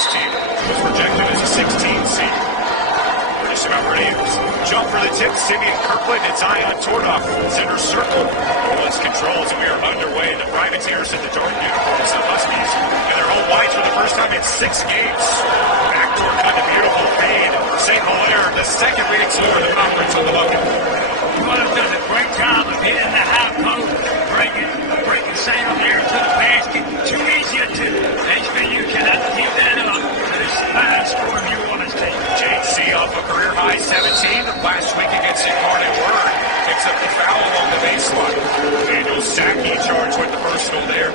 last team was projected as a 16 seed. Just about ready to jump for the tip. Simeon Kirkland and Zion Tordoff. Center circle. Bullets controls, and we are underway. The Privateers in the dark uniforms, the Huskies, and they're home white for the first time in 6 games. Backdoor cut to beautiful fade. St. Hilaire, the second leading scorer in the conference on the bucket. Tordoff does a great job of hitting the high post, breaking St. Hilaire to the basket. Too easy to HBU cannot keep that up. This fine scoring you want to see. JC off a career high 17 last week against Incarnate Word. Picks up the foul along the baseline. Daniel Sackey charged with the personal there.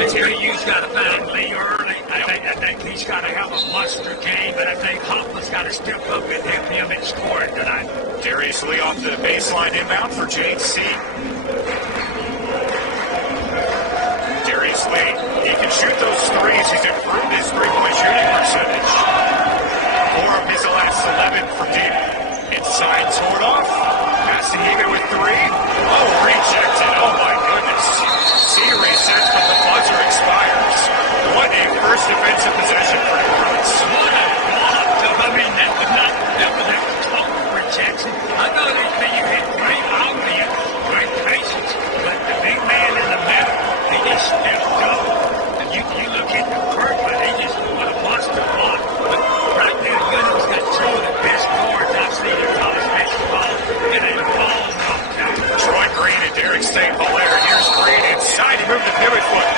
HBU's got to find Lee early. I think he's got to have a monster game, but I think Hoffman's got to step up and help him in scoring tonight. Darius Lee off the baseline inbound for JC. Darius Lee, he can shoot those threes. He's improved his three-point shooting percentage. 4 of his last 11 from deep. Inside Tordoff. Passing even with 3. Oh, rejected. Oh, my goodness. C resets, but the buzzer expires. What a first defensive possession for New Orleans. What a block. I mean, that was a total rejection. I know that you had great eye, great patience, but the big man in the middle, he just stepped up. And you look at the Kirkland, he just what a monster block. But right now, Union's got 2 of the best guards I've seen in college basketball, and they ball knocked out. Troy Green and Derek St. Hilaire. Here's Green inside. He moved the pivot foot.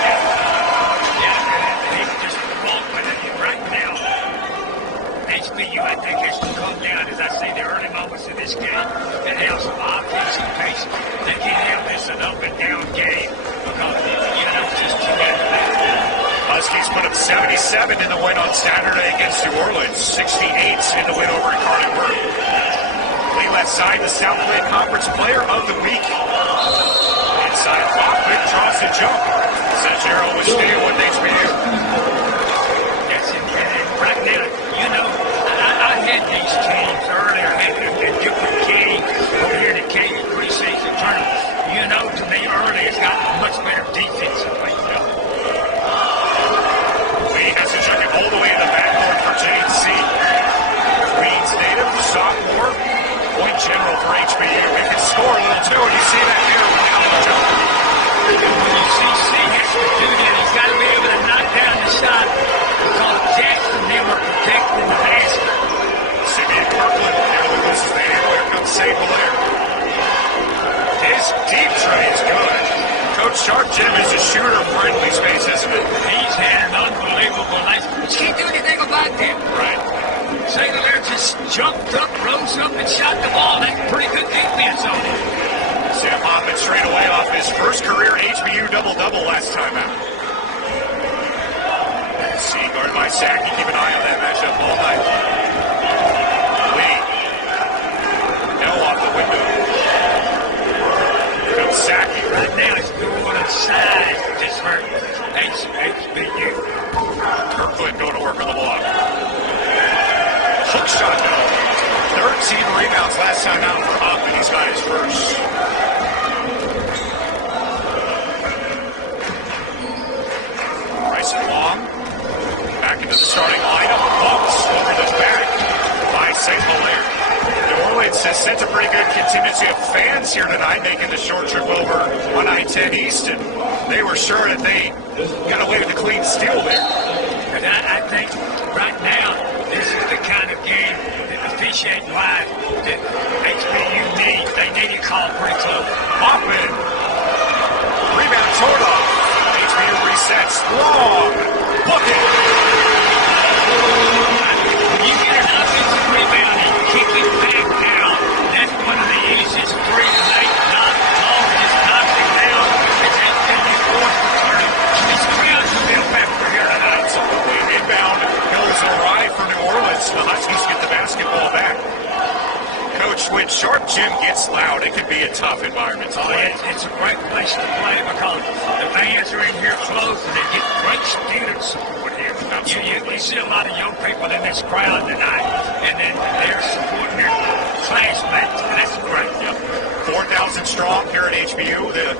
HBU, I think, has to come down, as I say, the early moments of this game and have some offensive pace. They can have this an up and down game because, it's just too much of that. Huskies put up 77 in the win on Saturday against New Orleans, 68 in the win over Incarnate Word. Lee left side, the Southland Conference Player of the Week. Inside Bachman draws the jump. Sanchero with steal with HBU. Yes, and right now, I had these teams earlier, had different games over here in the Katy preseason tournament. To me, early has got much better defensively. Lee has to check it all the way in the backcourt for JC. Queens native, sophomore, point general for HBU. He can score a little too, and you see that here. When you see C has to do that, he's got to be able to knock down the shot because Jackson and them are protecting the basket. Simeon Kirkland nearly loses the handle. Here comes St. Hilaire. His deep tray is good. Coach Sharp Jim is a shooter for Ridley space, isn't it? He's had an unbelievable night. But you can't do anything about that. Right. St. Hilaire just jumped up, rose up, and shot the ball. That's pretty good defense on it. Sam Hoffman straight away off his first career HBU double-double last time out. C guarded by Sackey. Keep an eye on that matchup all night. Lee. No off the window. Here comes Sackey. Right now he's going inside. Just hurt HBU. Kirkland going to work on the block. Hook shot though. 13 rebounds last time out for Hoffman. He's got his first. Long, back into the starting lineup, bumps over the back by St. Hilaire. New Orleans has sent a pretty good contingency of fans here tonight, making the short trip over on I-10 East, and they were sure that they got away with a clean steal there. And I think right now, this is the kind of game that officiating wise that HBU needs. They need to call pretty close. Hoffman, rebound Tordoff. HBU resets. Long. Bucket. When you get an offensive rebound and kick it back down, that's one of the easiest 3 tonight. Not long, just knocks it down. It's HBU forced to turn it. These crowds are built after here tonight. Absolutely. Inbound goes awry for New Orleans. The Huskies get the basketball back. Coach, when Sharp Jim gets loud, it can be a tough environment to play. It's a great place to play because the fans are in here close and they get great student support here. You see a lot of young people in this crowd tonight, and then they're supporting their classmates, and that's great. 4,000 strong here at HBU. The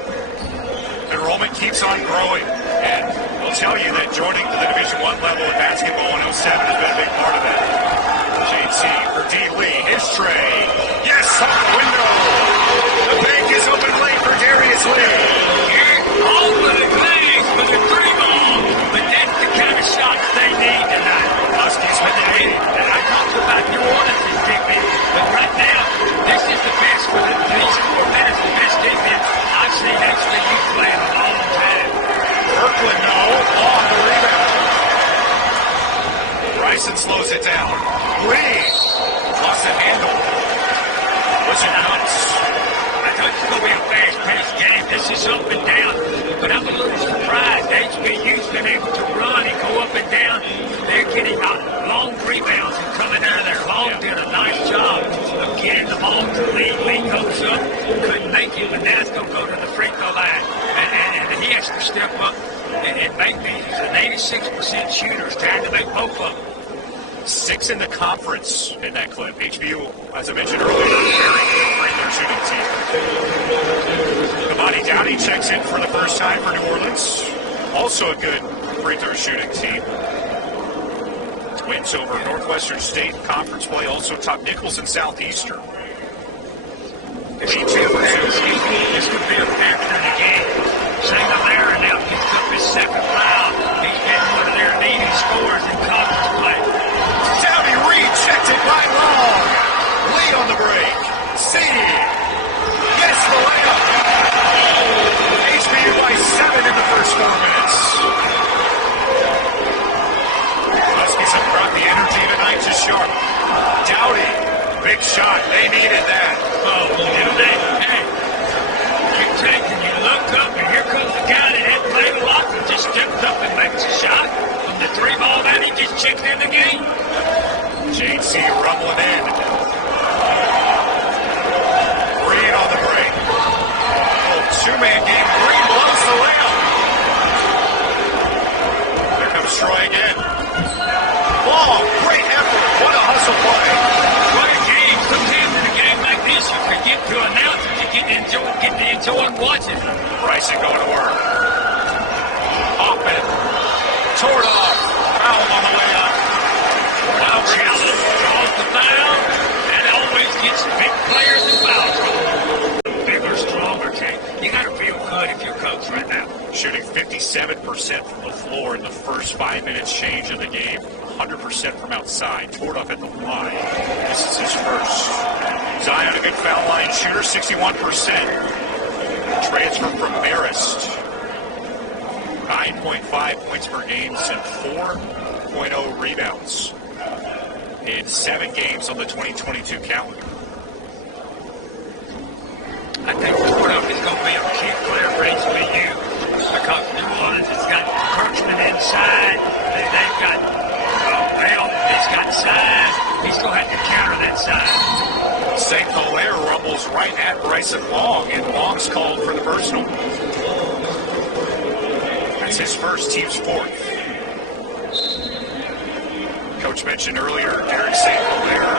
enrollment keeps on growing, and I'll tell you that joining the Division I level Wilson slows it down. Lee lost the handle. Was it nuts? I thought it was going to be a fast-paced game. This is up and down. But I'm a little surprised. HBU's been able to run and go up and down. They're getting long rebounds and coming out of there. Long did a nice job of getting the ball to Lee. Lee goes up, couldn't make it, but now it's going to go to the free throw line. And he has to step up and make these. He's an 86% shooter. He's trying to make both of them. 6 in the conference in that clip. HBU, as I mentioned earlier, very good free throw shooting team. Kamani Downey checks in for the first time for New Orleans. Also a good free throw shooting team. Wins over Northwestern State in conference play, also top Nicholls and Southeastern. This could be a factor in the game. St. Hilaire now picks up his second foul. He's been one of their leading scorers in conference play. Downey rechecked it by Long. Lee on the break. C. Yes, the layup. HBU by 7 in the first 4 minutes. Huskies have brought the energy tonight to Sharp. Dowdy, big shot. They needed that. Oh, do they? Hey, you take and you look up, and here comes the guy that hadn't played a lot and just steps up and makes a shot from the 3-ball that he just checked in the game. JC rumbling in. Green on the break. Oh, two-man game. Green blows the layup. There comes Troy again. Long, great effort. What a hustle play. What a game. Sometimes in a game like this, you forget to announce it. You get to enjoy watching. Bryson going to work. Hoffman. Toward off. Foul on the way up. Now Challenge draws the foul. That always gets big players in foul trouble. Bigger, stronger team. You got to feel good if you're coach right now. Shooting 57% from the floor in the first 5 minutes change of the game. 100% from outside. Toward off at the line. This is his first. Zion, a big foul line shooter, 61%. Transfer from Marist. 9.5 points per game and 4.0 rebounds in 7 games on the 2022 calendar. I think Tordov is going to be a key player for HBU because New Orleans has got Kirkland inside. They've got Bell. He's got size. He's going to have to counter that size. St. Hilaire rumbles right at Bryson Long, and Long's called for the personal. That's his first, team's 4th. Coach mentioned earlier, Derek St. Hilaire.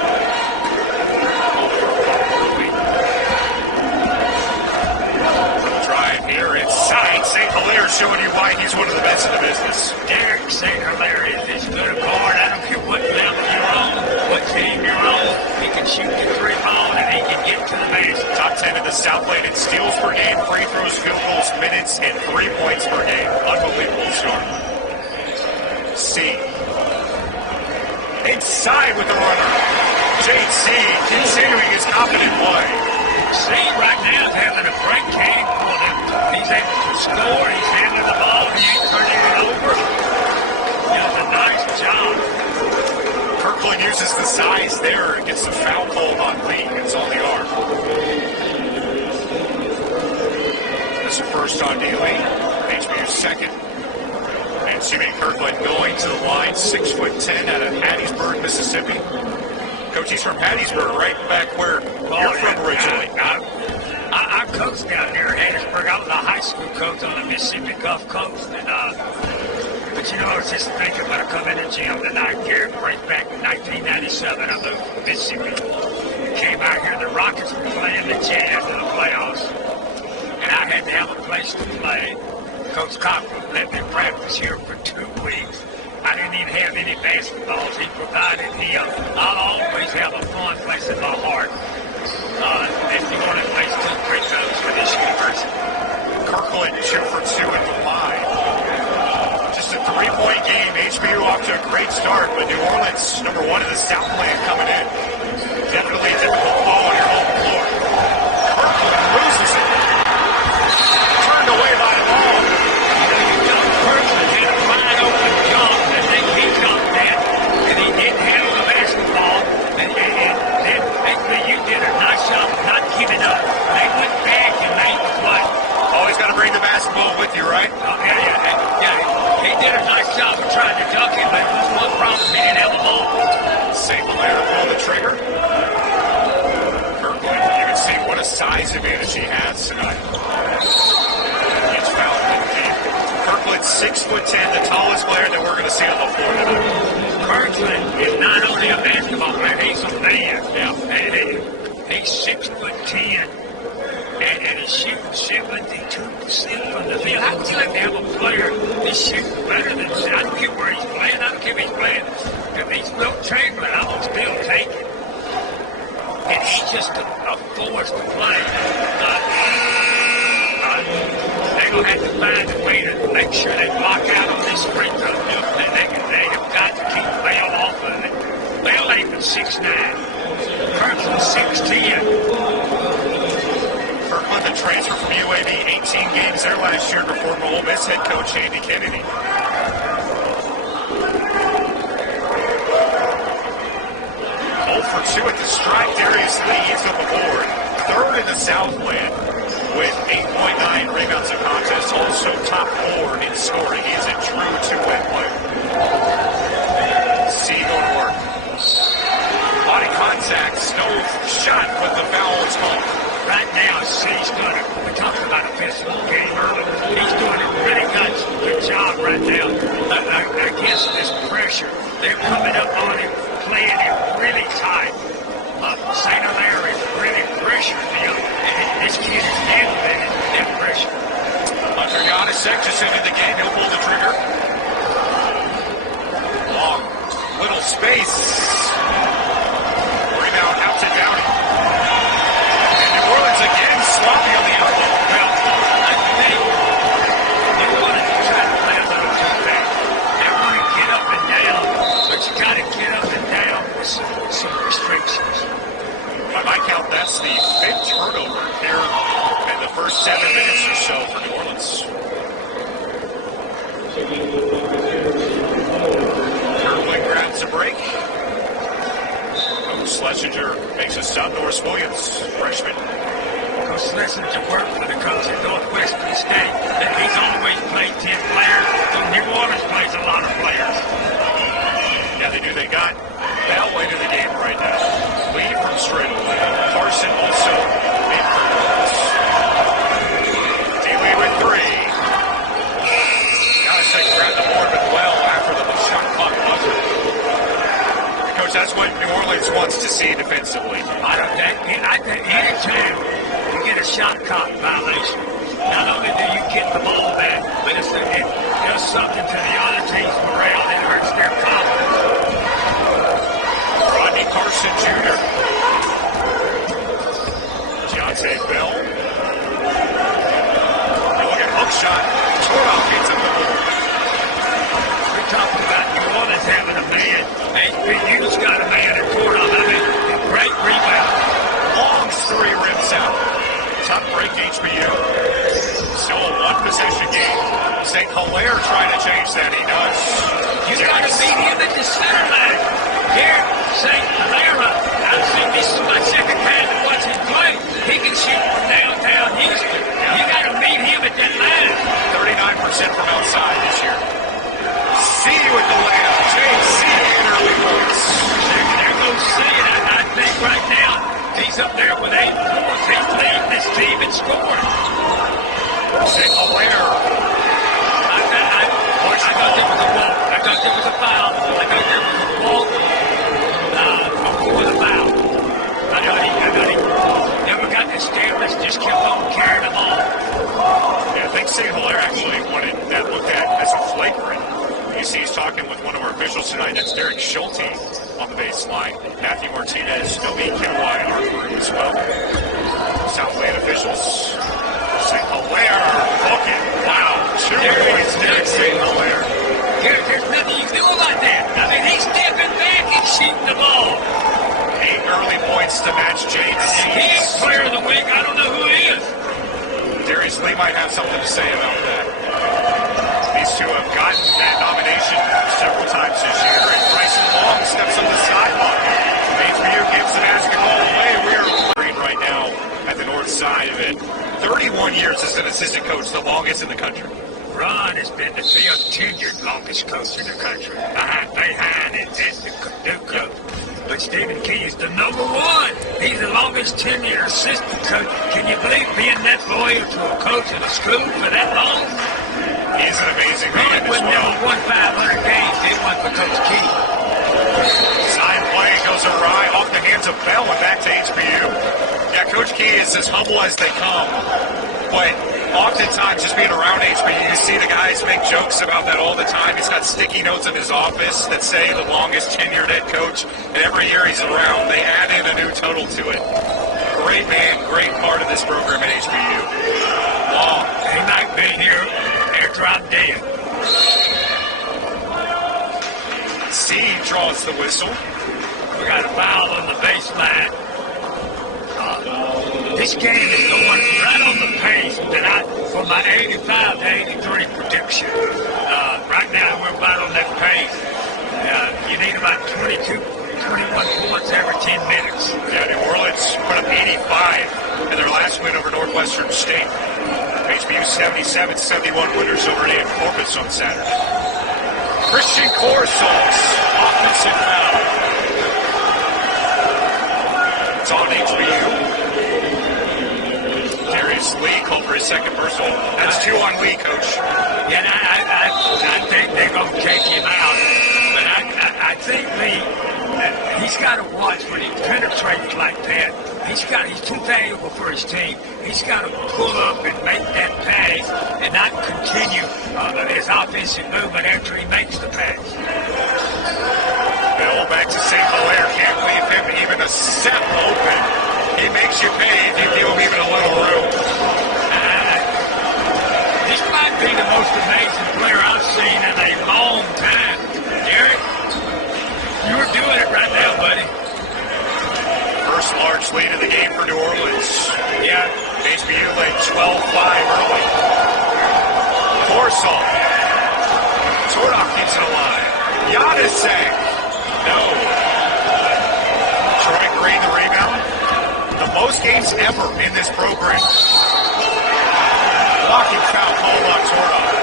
For the drive here inside, St. Hilaire showing you why he's one of the best in the business. Derek St. Hilaire is as good a guard. I don't care what level you're on, what team you're on. He can shoot the 3-ball and he can get to the basket. Top 10 in the Southland in steals per game, free throws, field goals, minutes, and 3 points per game. Unbelievable start. C. Inside with the runner. JC continuing his confident play. C right now is having a great game for him. He's able to score. He's handling the ball. He ain't turning it over. He does a nice job. Kirkland uses the size there and gets the foul called on Lee. It's on the arm. This is first on D-Lee. HBU's second. And Jimmy Kirkland going to the line, 6'10" out of Hattiesburg, Mississippi. Coach, he's from Hattiesburg, right back where you're from originally. I coached down there in Hattiesburg. I was a high school coach on the Mississippi Gulf Coast. But you know, I was just thinking when I come in the gym tonight, Garrett, right back in 1997, I moved from Mississippi. Came out here, the Rockets were playing the Jazz in the playoffs. And I had to have a place to play. Coach Cochran let me practice here for 2 weeks. I didn't even have any basketballs. He provided me. I'll always have a fun place in my heart. And New Orleans plays 2 great coaches for this university. Kirkland 2 for 2 at the line. Just a 3-point game. HBU off to a great start, but New Orleans, number 1 in the Southland coming in. Definitely a difficult ball on your home floor. Kirkland loses it. Turned away by Long. Kirkland had a wide open jump, and then he jumped that, and he did Kentucky, but there's one problem. He didn't have a ball. St. Hilaire pulled the trigger. Kirkland, you can see what a size advantage he has tonight. He's fouled in deep. Kirkland, 6'10", the tallest player that we're going to see on the floor tonight. Kirkland is not only a basketball player, he's a man. Yeah. And he's 6'10", and he's shooting 72% from the field. How can you have a player that's shooting better than I don't care where he's playing. I don't care if he's playing. If he's no Chamberlain, I'm going to still take it. And he's just a force to play. They're going to have to find a way to make sure they block out on this screen. They have got to keep Bell off of it. Bell ain't but 6'9". Kirkland 6'10". Kirkland, the transfer from UAB, 18 games there last year before Ole Miss head coach Andy Kennedy. 0 for 2 at the strike. Darius Lee is on the board. Third in the Southland with 8.9 rebounds a contest. Also top 4 in scoring. He is a true two-way player. C going to work. Body contact. No shot, but the foul is called. Right now, C's doing it. We talked about a physical game earlier. He's doing a really good job right now against this pressure. They're coming up on him, playing him really tight. St. Hilaire is really pressuring him. This kid is handling that pressure. Under Janusek just into the game. He'll pull the trigger. Long, little space. Rebound out to Downey. And New Orleans again sloppy on the elbow. Well, I think New Orleans is trying to play a little too fast. They want to get up and down, but you got to get up and down with some restrictions. By my count, that's the 5th turnover here in the first 7 minutes or so for New Orleans. Kirkland grabs a break. Schlesinger makes a sub. Norris Williams, freshman. Coach Schlesinger worked for the coach at Northwestern State. He's always played 10 players. So New Orleans plays a lot of players. Yeah, they do. They got Bell into the game right now. Lee from Stridle. Carson also in for Norris. D-Lee with 3. Janusek grabbed the board, but well after the shot clock buzzer. Coach, that's what New Orleans wants to see defensively. I think anytime you get a shot clock violation, not only do you get the ball back, but it does something to the other team's morale that hurts their confidence. Rodney Carson Jr. Deontay Bell. Look at hook shot. Tordoff gets him the board. We're talking about New Orleans having a man. HBU's got a man at Tordoff. I mean, a great rebound. Long 3 rims out. Top break HBU. Still a 1-possession game. St. Hilaire trying to change that. He does. You got to beat him at the center line. Here, St. Hilaire. I think this is my second time to watch him play. He can shoot from downtown Houston. You got to meet him at that line. 39% from outside this year. C with the layup. JC in early points. There goes C. I think right now he's up there with 8 points. He's leading this team in scoring. St. Hilaire. I thought there was a walk. I thought there was a foul. I thought there was a walk before the foul. I thought he never got the stimulus, just kept on carrying them on. Yeah, I think St. Hilaire actually wanted that looked at as a flagrant. You see he's talking with one of our officials tonight. That's Derek Schulte on the baseline. Matthew Martinez, Toby Kawhi in our group as well. Southland officials. St. Hilaire booking. Wow. 2 points there, St. Hilaire. There's nothing you can do about that. I mean, he's stepping back and shooting the ball. 8 early points to match James. He ain't player of the week. I don't know who he is. Darius Lee might have something to say about that. These two have gotten that nomination several times this year. And Bryson Long steps on the sideline. HBU gives the basketball away. We are playing right now at the north side of it. 31 years as an assistant coach, the longest in the country. Ron has been the fifth tenured longest coach in the country, behind Boeheim and the new coach. But Stephen Key is the number one. He's the longest tenured assistant coach. Can you believe being that loyal to a coach in a school for that long? He's an amazing man as When well. never won 500 games, they won for Coach Key. Sign play goes awry off the hands of Bell and back to HBU. Yeah, Coach Key is as humble as they come, but oftentimes just being around HBU, you see the guys make jokes about that all the time. He's got sticky notes in his office that say the longest tenured head coach, and every year he's around, they add in a new total to it. Great man, great part of this program at HBU. Long. He might be here after I'm dead. Seed draws the whistle. We got a foul on the baseline. This game is going right on the pace that for my 85 to 83 prediction. Right now, we're about on that pace. You need about 22, 21 points every 10 minutes. Yeah, New Orleans put up 85 in their last win over Northwestern State. HBU 77-71 winners over at Corpus on Saturday. Christian Corsos, offensive foul. It's on HBU. Darius Lee called for his second personal. That's 2 on Lee, Coach. Yeah, I think they're going to take him out. But I think Lee, he's got to watch when he penetrates like that. He's too valuable for his team. He's got to pull up and make that pass and not continue his offensive movement after he makes the pass. Bill back to St. Hilaire. Can't leave him even a step open. He makes you pay if you give him even a little room. This might be the most amazing player I've seen in a long time. Derek, you're doing it right now, buddy. First large lead of the game for New Orleans. Yeah. HBU led 12-5 early. Corso. Tordoff keeps it alive. Yadisek. No. Troy Green the rebound. The most games ever in this program. Blocking foul called on Tordoff.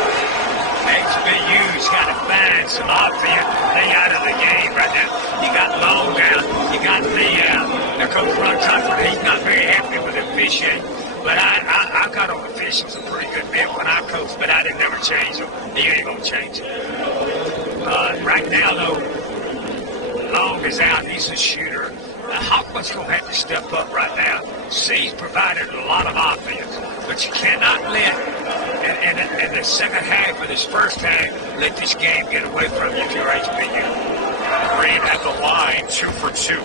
HBU's got to find some offense thing out of the game right now. You got Long out. You got Lee out. Now, Coach Ron Tucker, he's not very happy with officiating. But I got on officials a pretty good bit when I coached, but I didn't ever change them. He ain't going to change them. Right now, though, Long is out. He's a shooter. Hoffman's going to have to step up right now. C's provided a lot of offense, but you cannot let, in the second half of this first half, let this game get away from you if you're HBU. Green at the line, 2 for 2.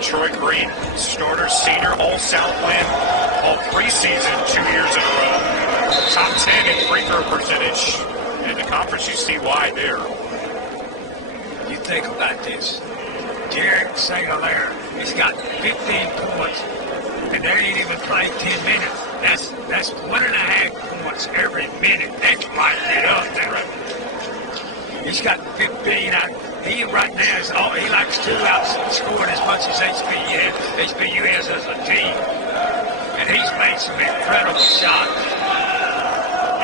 Troy Green, starter, senior, all Southland, all preseason 2 years in a row. Top 10 in free throw percentage in the conference. You see why there. You think about this. Derek St. Hilaire, he's got 15 points, and they ain't even played 10 minutes. That's 1.5 points every minute. That's lighting it up there. He's got 15 out. He right now is he likes 2 outscoring as much as HBU has as a team. And he's made some incredible shots.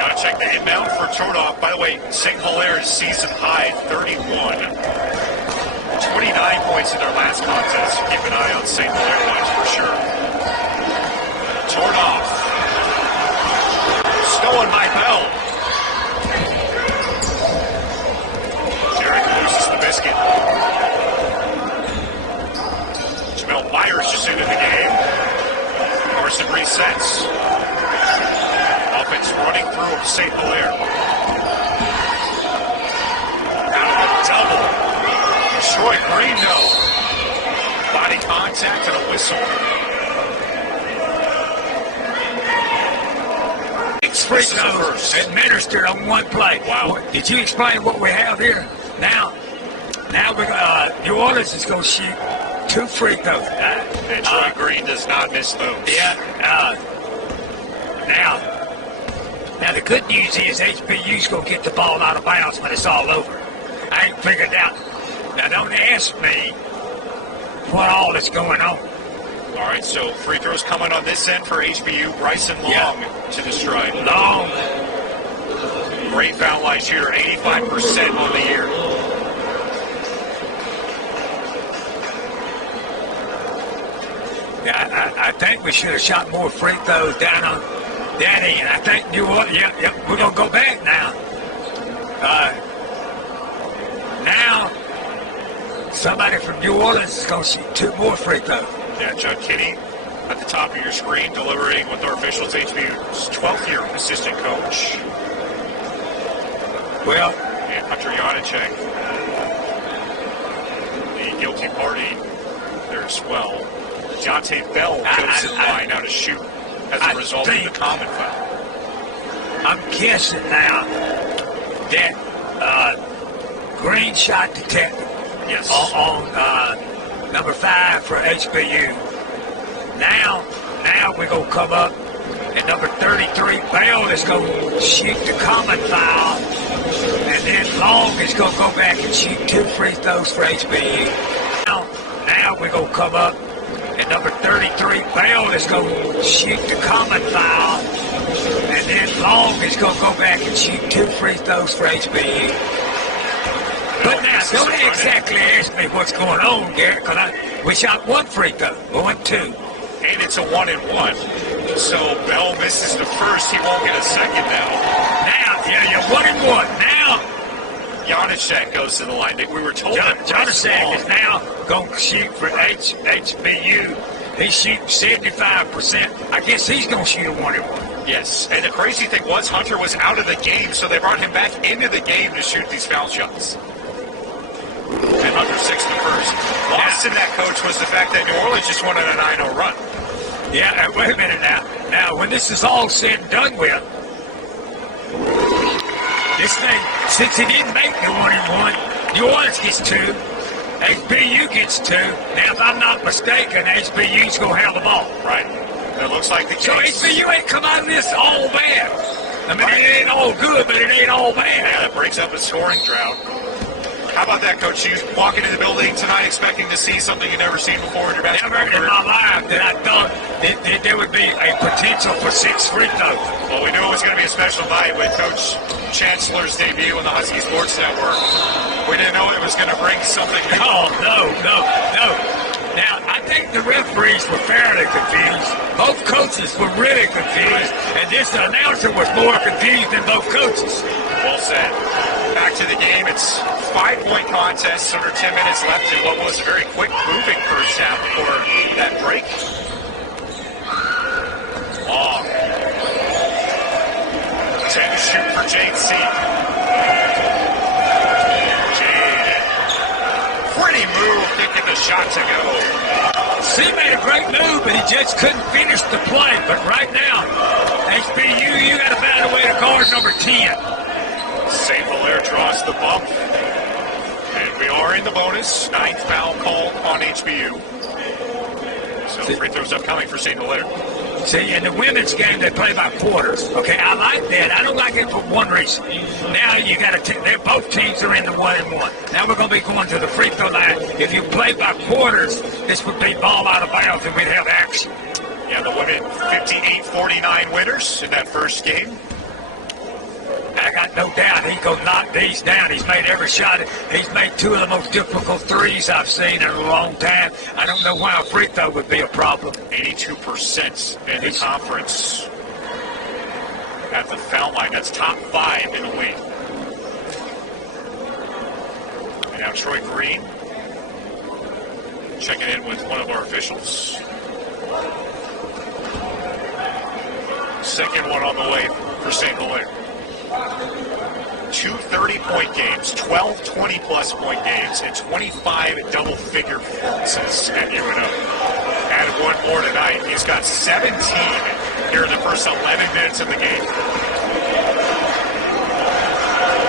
Gotta check the inbound for Tordoff. By the way, St. Hilaire's season high, 31. 29 points in their last contest. Keep an eye on St. Hilaire points for sure. Tordoff. Stolen by Bell. Derek loses the biscuit. Jamel Myers just into the game. Carson resets. Offense running through St. Hilaire. Out of the double. Troy Green, no. Body contact and a whistle. Free throws administered on one play. Wow. Did you explain what we have here? Now we New Orleans is going to shoot 2 free throws. And Troy Green does not miss those. Yeah. Now the good news is HBU's going to get the ball out of bounds when it's all over. I ain't figured out. Now don't ask me what all is going on. All right, so free throws coming on this end for HBU. Bryson Long to the strike. Long. Great foul line shooter, 85% on the year. Yeah, I think we should have shot more free throws down on that end. I think New Orleans, we're going to go back now. Now, somebody from New Orleans is going to shoot 2 more free throws. Yeah, Chuck Kinney at the top of your screen, deliberating with our officials, HBU's 12th year assistant coach. Well, And Hunter Janacek, the guilty party there as well. Jonte Bell goes to the line out of shoot as a result of the common foul. I'm guessing now that Green shot detected Yes. on number 5 for HBU. Now we're going to come up, and number 33, Bell, is going to shoot the common foul, and then Long is going to go back and shoot 2 free throws for HBU. Now we're going to come up, and number 33, Bell, is going to shoot the common foul, and then Long is going to go back and shoot 2 free throws for HBU. But now, don't exactly ask me what's going on, Garrett, because we shot 1 free throw, 1-2. And it's a 1-1. So Bell misses the first. He won't get a second now. You're 1-1. Now, Janacek goes to the line. We were told that Janacek is now going to shoot for HBU. He's shooting 75%. I guess he's going to shoot a 1-1. Yes, and the crazy thing was Hunter was out of the game, so they brought him back into the game to shoot these foul shots. And Hunter 61st. Lost in that, coach, was the fact that New Orleans just went on a 9-0 run. Yeah, wait a minute now. Now, when this is all said and done with, this thing, since he didn't make the 1-1, New Orleans gets 2, HBU gets 2. Now, if I'm not mistaken, HBU's going to have the ball. Right. That looks like the case. So HBU ain't come out of this all bad. I mean, it ain't all good, but it ain't all bad. Yeah, that breaks up a scoring drought. How about that, Coach? You walking in the building tonight expecting to see something you've never seen before in your basketball Never in career? my life that I thought that there would be a potential for 6 free throws. Well, we knew it was going to be a special night with Coach Chancellor's debut on the Husky Sports Network. We didn't know it was going to bring something new. Oh, no. Now, I think the referees were fairly confused. Both coaches were really confused, and this announcer was more confused than both coaches. Well said. Back to the game. It's 5-point contest, under 10 minutes left in what was a very quick moving first half before that break. Long. 10 to shoot for Jade C. Jade. Pretty move, thinking the shot to go. C made a great move, but he just couldn't finish the play. But right now, HBU, you got to find a way to guard number 10. St. Hilaire draws the bump. And we are in the bonus. 9th foul called on HBU. So free throws upcoming for St. Hilaire. See, in the women's game, they play by quarters. Okay, I like that. I don't like it for one reason. Now you got to, both teams are in the 1-1. Now we're going to be going to the free throw line. If you play by quarters, this would be ball out of bounds and we'd have action. Yeah, the women 58-49 winners in that first game. I got no doubt he's going to knock these down. He's made every shot. He's made 2 of the most difficult threes I've seen in a long time. I don't know why a free throw would be a problem. 82% in the conference at the foul line. That's top 5 in the league. And now Troy Green checking in with one of our officials. Second one on the way for St. Hilaire. 2 30-point games, 12 20-plus point games, and 25 double-figure performances at UNO. Added one more tonight. He's got 17 here in the first 11 minutes of the game.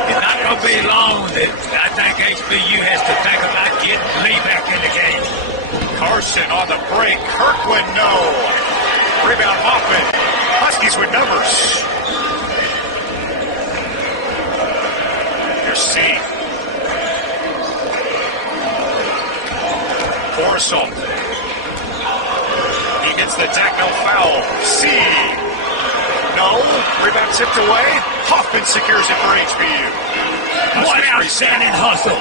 It's not going to be long that I think HBU has to think about getting Lee back in the game. Carson on the break. Kirkland, no. Rebound Hoffman. Huskies with numbers. Here's C. Forrestal. He gets the deck, no foul. C. No. Rebound tipped away. Hoffman secures it for HBU. What outstanding hustle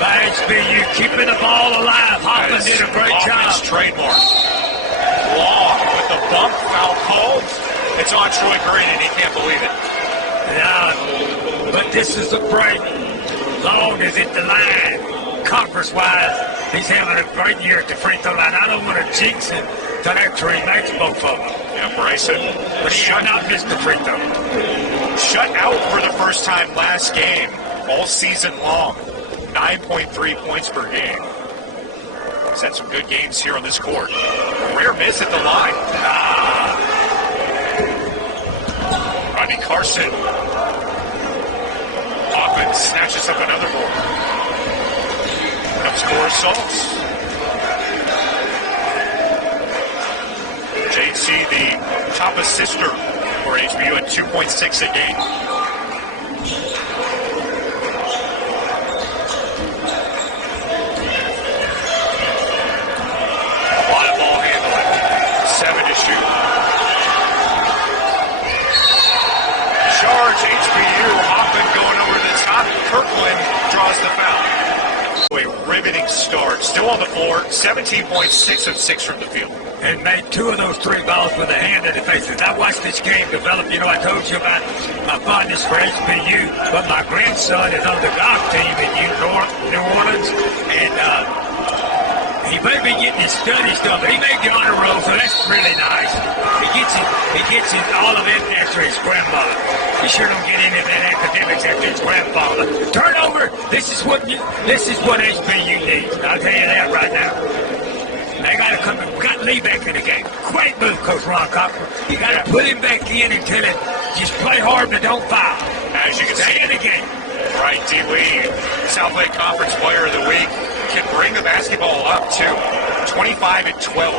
by HBU, keeping the ball alive. Hoffman did a great job. Trademark. Long with the bump, foul called. It's on Troy Green, and he can't believe it. Yeah, but this is a break. Long is at the line. Conference-wise, he's having a great year at the free throw line. I don't want to jinx it till after he makes both of them. Yeah, Bryson. But he has not missed the free throw. Shut out for the first time last game, all season long. 9.3 points per game. He's had some good games here on this court. Rare miss at the line. Rodney Carson. Hoffman snatches up another board. Comes Cora Salts. JC, the top assister for HBU at 2.6 a game. A lot of ball handling. 7 to shoot. Charge HBU. Hoffman going over the top. Kirkland draws the foul. A riveting start. Still on the floor. 17.6 of 6 from the field. And made 2 of those 3 balls with a hand in the faces. I watched this game develop. You know, I told you about my fondness for HBU, but my grandson is on the golf team in New Orleans, and he may be getting his study stuff, but he made the honor roll, so that's really nice. He gets it, all of it after his grandmother. He sure don't get any of that academics after his grandfather. Turnover. This is what HBU needs. I'll tell you that right now. They got to come. We got Lee back in the game. Great move, Coach Ron Copper. You got to put him back in and tell him just play hard but don't foul. As you can Stay see in the game. Right, D. Lee, South Lake Conference Player of the Week, can bring the basketball up too. 25 and 12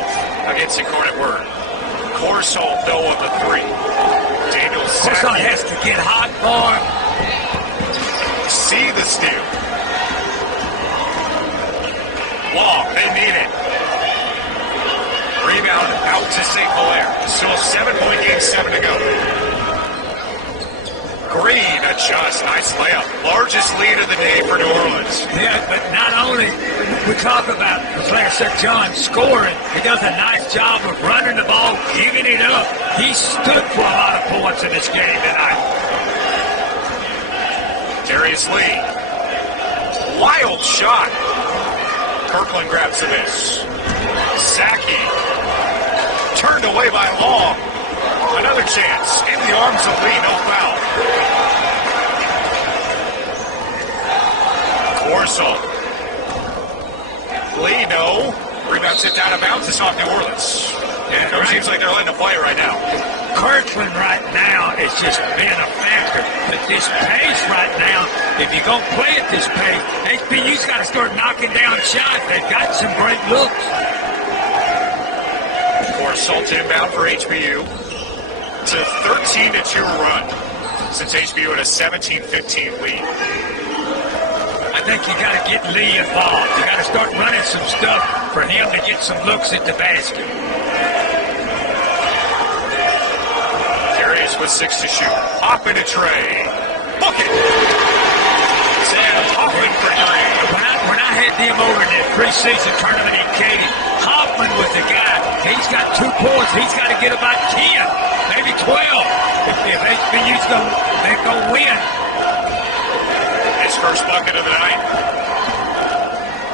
against Incarnate Word. Corsall, though, of the 3. Daniel Corsall Sackey. has to get hot for him. See the steal. Long, they need it. Rebound out to St. Hilaire. Still a 7-point game, 7 to go. Green adjusts. Nice layup. Largest lead of the day for New Orleans. Yeah, but not only we talk about Claire St. John scoring, he does a nice job of running the ball, giving it up. He stood for a lot of points in this game tonight. Darius Lee. Wild shot. Kirkland grabs the miss. Sackey. Turned away by Long. Another chance. In the arms of Lee. No foul. Corsall. Lee, no. Rebound tipped out of bounds. It's off New Orleans. Yeah, it seems like they're letting it play right now. Kirkland right now is just being a factor. But this pace right now, if you're going to play at this pace, HBU's got to start knocking down shots. They've got some great looks. Corsall inbound for HBU. It's a 13-2 run since HBU had a 17-15 lead. I think you got to get Lee involved. You got to start running some stuff for him to get some looks at the basket. Darius with 6 to shoot. Hoffman to Trey. Book it. Sam Hoffman for Trey. When I had them over in that preseason tournament in Katy, Hoffman was the guy. He's got 2 points. He's got to get about 10, maybe 12. If HBU's they're going to win. His first bucket of the night.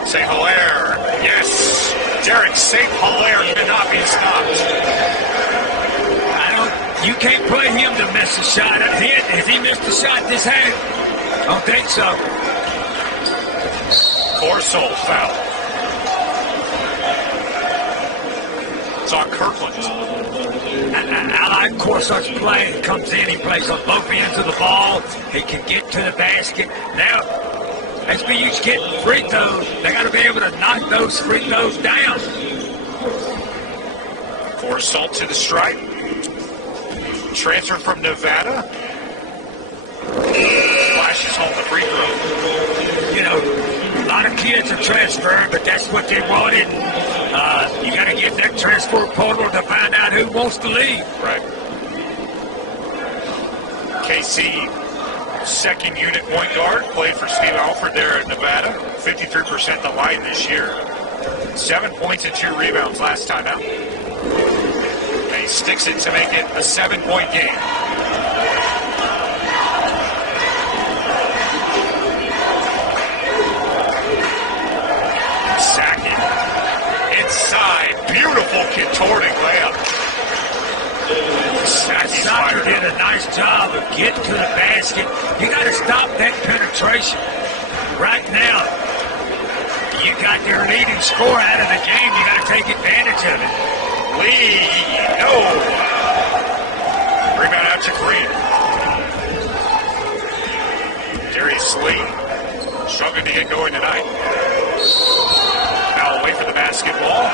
St. Hilaire. Yes. Derek St. Hilaire cannot be stopped. You can't play him to miss a shot. Has he missed a shot this half? I don't think so. Corsall foul. It's on Kirkland. I like Corsall's play. He comes in, he plays on both ends of the ball. He can get to the basket. Now, HBU's getting free throws. They got to be able to knock those free throws down. Corsall to the stripe. Transferred from Nevada. Flashes home the free throw. You know, a lot of kids are transferring, but that's what they wanted. You got to get that transfer portal to find out who wants to leave. Right. KC second unit point guard, played for Steve Alford there at Nevada. 53% the line this year. 7 points and 2 rebounds last time out. And he sticks it to make it a 7-point game. Sackett inside. Beautiful contorting layup. Soccer did a nice job of getting to the basket. You got to stop that penetration. Right now, you got your leading scorer out of the game. You got to take advantage of it. Lee, no. Rebound out to Green. Darius Lee struggling to get going tonight. Foul away for the basketball.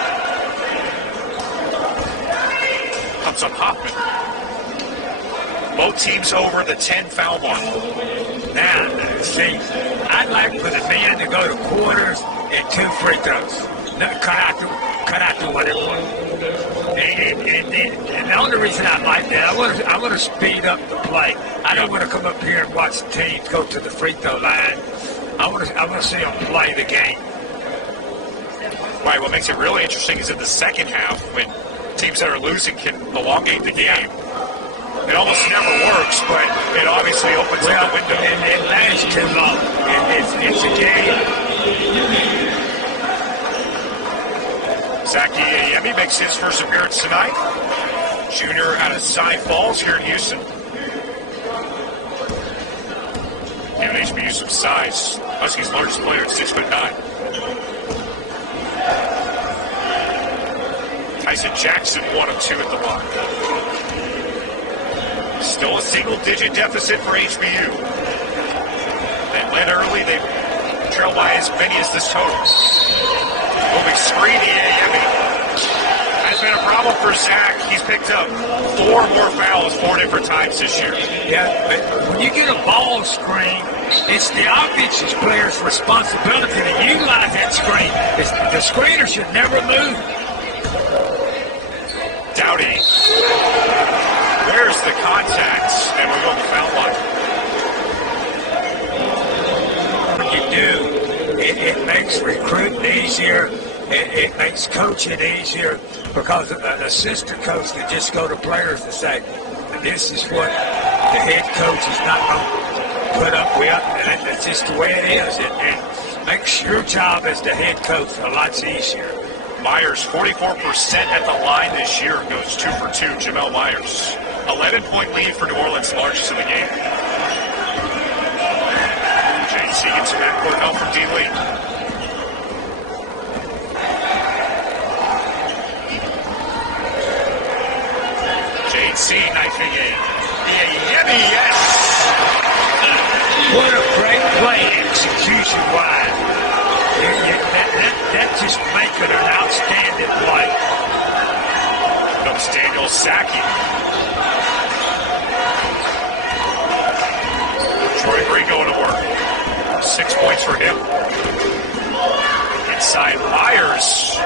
Comes up Hoffman. Both teams over the 10 foul mark. Now, see, I'd like for the men to go to quarters and 2 free throws. No, cut out the whatever one. And the only reason I like that, I want to speed up the play. I don't want to come up here and watch the teams go to the free throw line. I want to see them play the game. Right, what makes it really interesting is in the second half, when teams that are losing can elongate the game. It almost never works, but it obviously opens up the window. It lasts too long. It's a game. Zach Iemi makes his first appearance tonight. Junior out of Cy Falls here in Houston. Giving HBU some size. Huskies' largest player at 6'9". Tyson Jackson, 1 of 2 at the block. Still a single-digit deficit for HBU. They led early. They trail by as many as this total. Moving screen, Iemi has been a problem for Zach. He's picked up 4 more fouls 4 different times this year. Yeah, but when you get a ball screen, it's the offensive player's responsibility to utilize that screen. The screener should never move. Dowdy. Where's the contact? And we're going to foul line. What you do, it makes recruiting easier. It makes coaching easier because an assistant coach can just go to players and say, this is what the head coach is not going to put up with, and that's just the way it is. It makes your job as the head coach a lot easier. Myers, 44% at the line this year, goes 2 for 2. Jamel Myers, 11-point lead for New Orleans, largest of the game. JC gets some backcourt help from D. Lee. JC knifing in. Iemi, yes! What a great play execution-wise. That just makes it an outstanding play. Comes Daniel Saki. Troy Green going to work. 6 points for him. Inside Myers.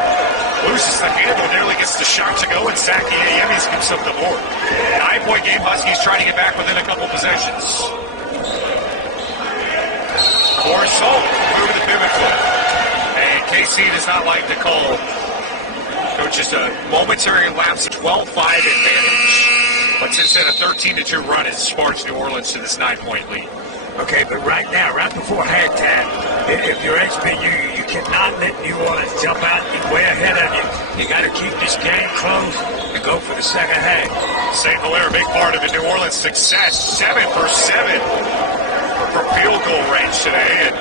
Loses the handle, nearly gets the shot to go, and Saki Iemi picks up the board. 9-point game, Huskies trying to get back within a couple possessions. Forrest Holt moving the pivot foot. And KC does not like to call. Coach, just a momentary lapse of 12-5 advantage. But since then, a 13-2 run has sparked New Orleans to this 9-point lead. Okay, but right now, right before halftime, if you're HBU, you cannot let New Orleans jump out and get way ahead of you. You got to keep this game close and go for the second half. St. Hilaire, a big part of the New Orleans success. 7 for 7 for field goal range today. And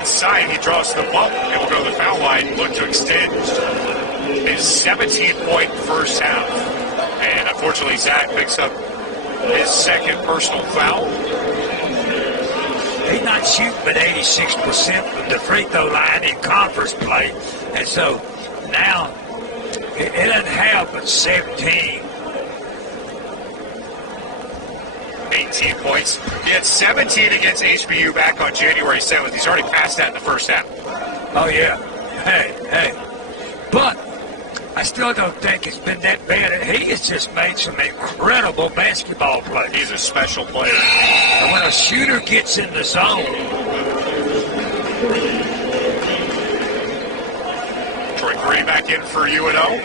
inside, he draws the bump and will go to the foul line, look to extend his 17-point first half. And unfortunately, Zach picks up his second personal foul. He's not shooting but 86% from the free throw line in conference play. And so now it doesn't have but 17. 18 points. He had 17 against HBU back on January 7th. He's already passed that in the first half. Oh, yeah. Hey. But I still don't think it's been that bad. He has just made some incredible basketball plays. He's a special player. And when a shooter gets in the zone, Troy Gray back in for UNO.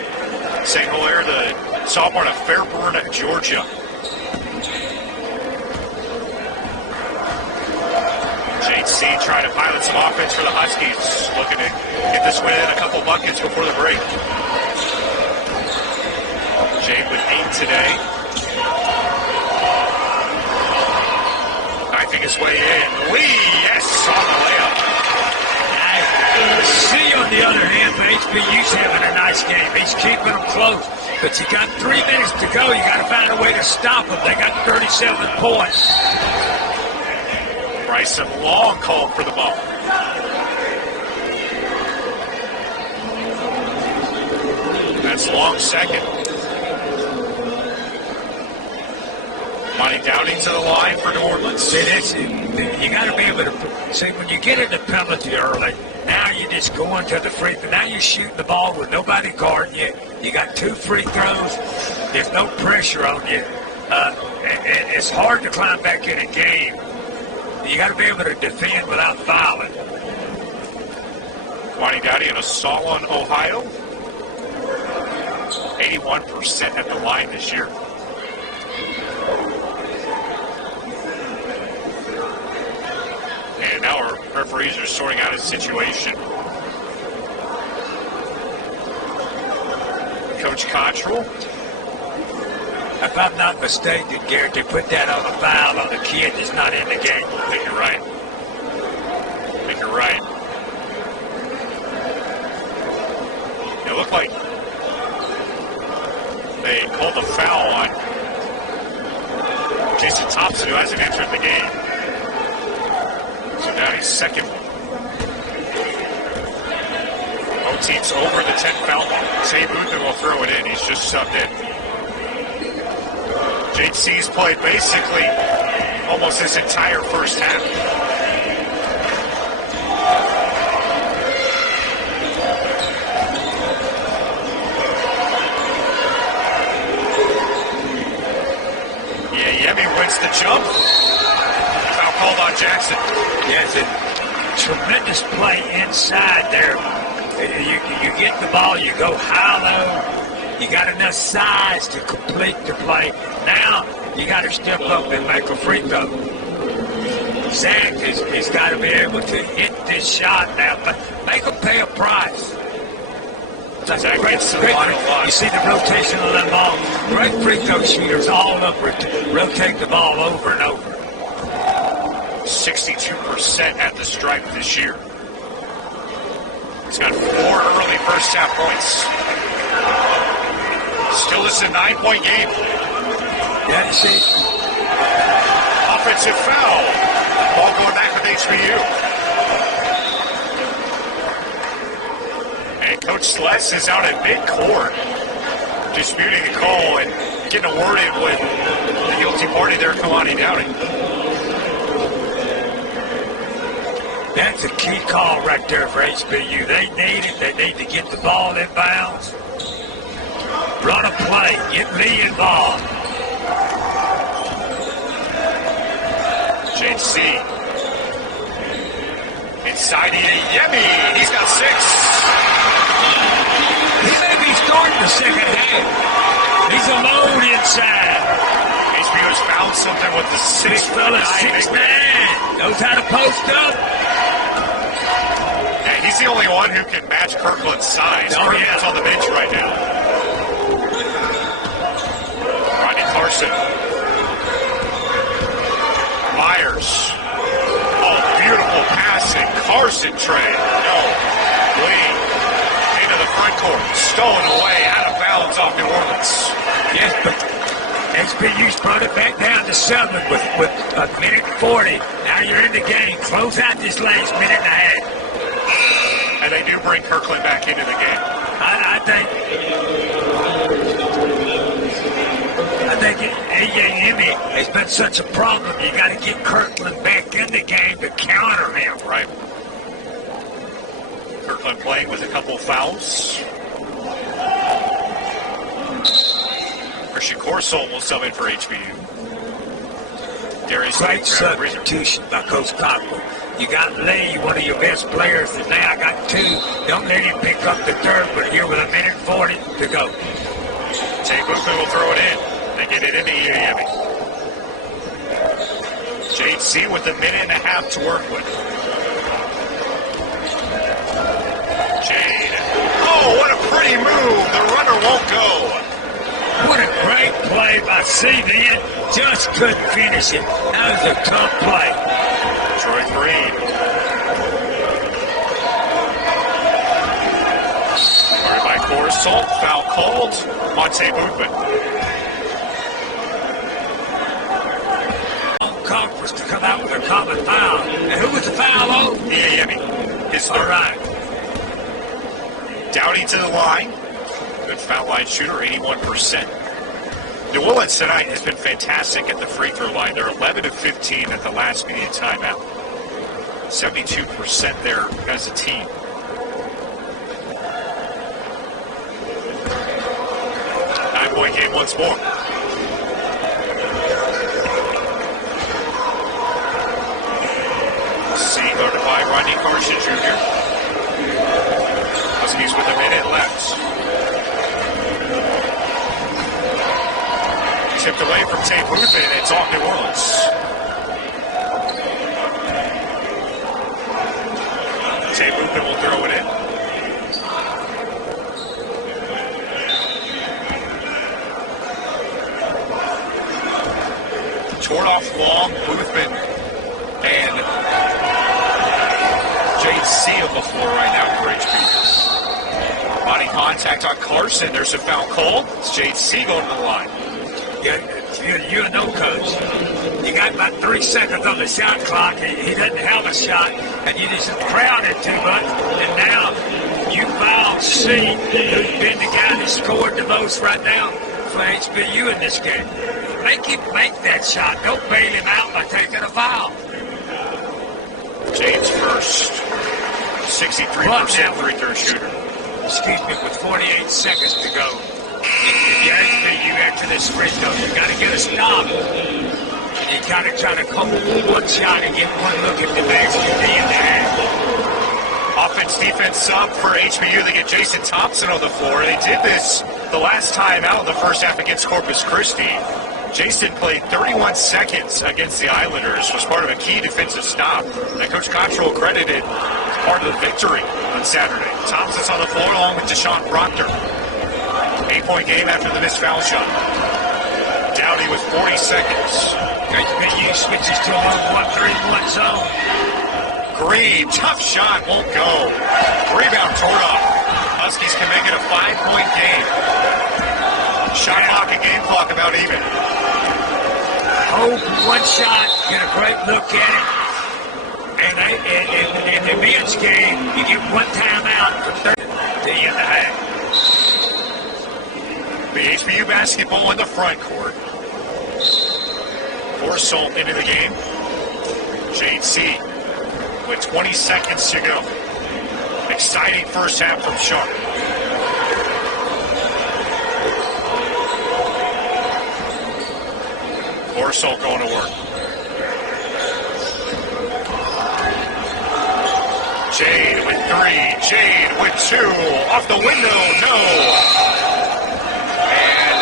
St. Hilaire, the sophomore of Fairburn, Georgia. JC trying to pilot some offense for the Huskies. Looking to get this win in a couple buckets before the break. Jade with 8 today. Knifing his way in. Lee, yes, on the layup. C, on the other hand, for HBU's having a nice game. He's keeping them close. But you got 3 minutes to go. You got to find a way to stop them. They got 37 points. Bryson Long called for the ball. That's Long second. Monty Downing to the line for New Orleans. See, you got to be able to see when you get into penalty early. Now you just go into the free throw. Now you're shooting the ball with nobody guarding you. You got 2 free throws. There's no pressure on you. It's hard to climb back in a game. You got to be able to defend without fouling. Monty Downing in Ossawa, Ohio. 81% at the line this year. And now our referees are sorting out a situation. Coach Cottrell. If I'm not mistaken, Garrett, they put that on a foul on the kid that's not in the game. I think you're right. It looked like they called the foul on Jason Thompson, who hasn't entered the game. So now he's second. Both teams over the 10 foul mark. Shea Boothen will throw it in. He's just subbed in. JC's played basically almost this entire first half. Yeah, Yemi wins the jump. Foul called on Jackson. Yes, a tremendous play inside there. You get the ball, you go high low. You got enough size to complete the play. Now you got to step up and make a free throw. Zach has got to be able to hit this shot now, but make him pay a price. That's Zach great. gets to the line a lot. You see the rotation of that ball. Great free throw shooters all over it. Rotate the ball over and over. 62% at the stripe this year. He's got 4 early first half points. Still is a 9-point game. Yeah, you see. Offensive foul. Ball going back with HBU. And Coach Sless is out at midcourt, disputing the call and getting awarded with the guilty party there, Kalani Downing. That's a key call right there for HBU. They need it. They need to get the ball in bounds. Run a play. Get me involved. JC. Inside Yemi. He's got 6. He may be starting the second half. He's alone inside. HBU has found something with the 6 fella, 6'9". Knows how to post up. And he's the only one who can match Kirkland's size. Oh, Kirkland's yeah. on the bench right now. Rodney Carson. Myers. Oh, beautiful passing. Carson Trey. No. Lee. Into the front court. Stolen away. Out of bounds off New Orleans. Yes, but HBU's brought it back down to 7 with a minute 40. Now you're in the game. Close out this last minute and a half. And they do bring Kirkland back into the game. I think Yemi has been such a problem. You got to get Kirkland back in the game to counter him. Right. Kirkland playing with a couple fouls. Christian Corsol will sub in for HBU. Darius Great Lee, substitution by Coach Cockrell. You got Lee, one of your best players, and now I got two. Don't let him pick up the third, but here with 1:40 to go. Jay Bookman will throw it in. They get it into Iemi. JC with 1.5 to work with. Jade. Oh, what a pretty move. The runner won't go. What a great play by C-Man. Just couldn't finish it. That was a tough play. Troy Green. Guarded by Corsol. Foul called. Monte Bootman. Conference to come out with a common foul. And who was the foul on? Iemi. His third. All right. Dowdy to the line. Good foul line shooter, 81%. New Orleans tonight has been fantastic at the free throw line. They're 11 of 15 at the last media timeout. 72% there as a team. Nine-point game once more. C guarded by Rodney Carson Jr. Huskies with a minute left. Tipped away from Tay Bootman, and it's off New Orleans. Tay Bootman will throw it in. Tordoff long, Boothman, and JC on the floor right now for HB. Body contact on Carson. There's a foul call. It's JC going to the line. You know, Coach. You got about 3 seconds on the shot clock. He doesn't have a shot, and you just crowded too much. And now you foul C, who's been the guy that scored the most right now for HBU in this game. Make him make that shot. Don't bail him out by taking a foul. James first. 63% free throw shooter. Excuse me, with 48 seconds to go. If you're HBU after this free throw, you got to get a stop. And you got to try to come with one shot and get one look at the next QB in the hand. Offense, defense sub for HBU. They get Jason Thompson on the floor. They did this the last time out in the first half against Corpus Christi. Jason played 31 seconds against the Islanders, was part of a key defensive stop that Coach Cottrell credited as part of the victory on Saturday. Thompson's on the floor along with Deshaun Proctor. 8-point game after the missed foul shot. Dowdy with 40 seconds. HBU switches to a 1-3-1 zone. Green, tough shot, won't go. Rebound, Tordoff. Huskies can make it a 5-point game. Shot clock and game clock about even. Hold one shot, get a great look at it. And in the men's game, you get one timeout from 30 to the end of the half. The HBU basketball in the front court. Corsol into the game. JC with 20 seconds to go. Exciting first half from Sharp. Corsol going to work. Jade with 3. Jade with 2. Off the window, no. And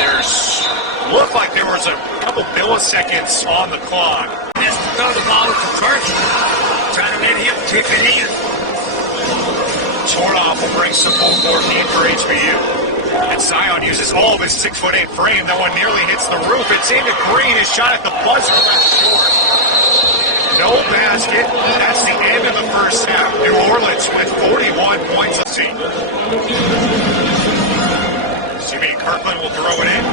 looked like there was a couple milliseconds on the clock. Just to throw the ball to first. Trying to let him tip it in. Tordoff will bring some full court heat for HBU. And Zion uses all of his 6'8" frame. That one nearly hits the roof. It's into Green. His shot at the buzzer. That's short. No basket. That's the end of the first half. New Orleans with 41 points. Let's see. Jimmy Kirkland will throw it in.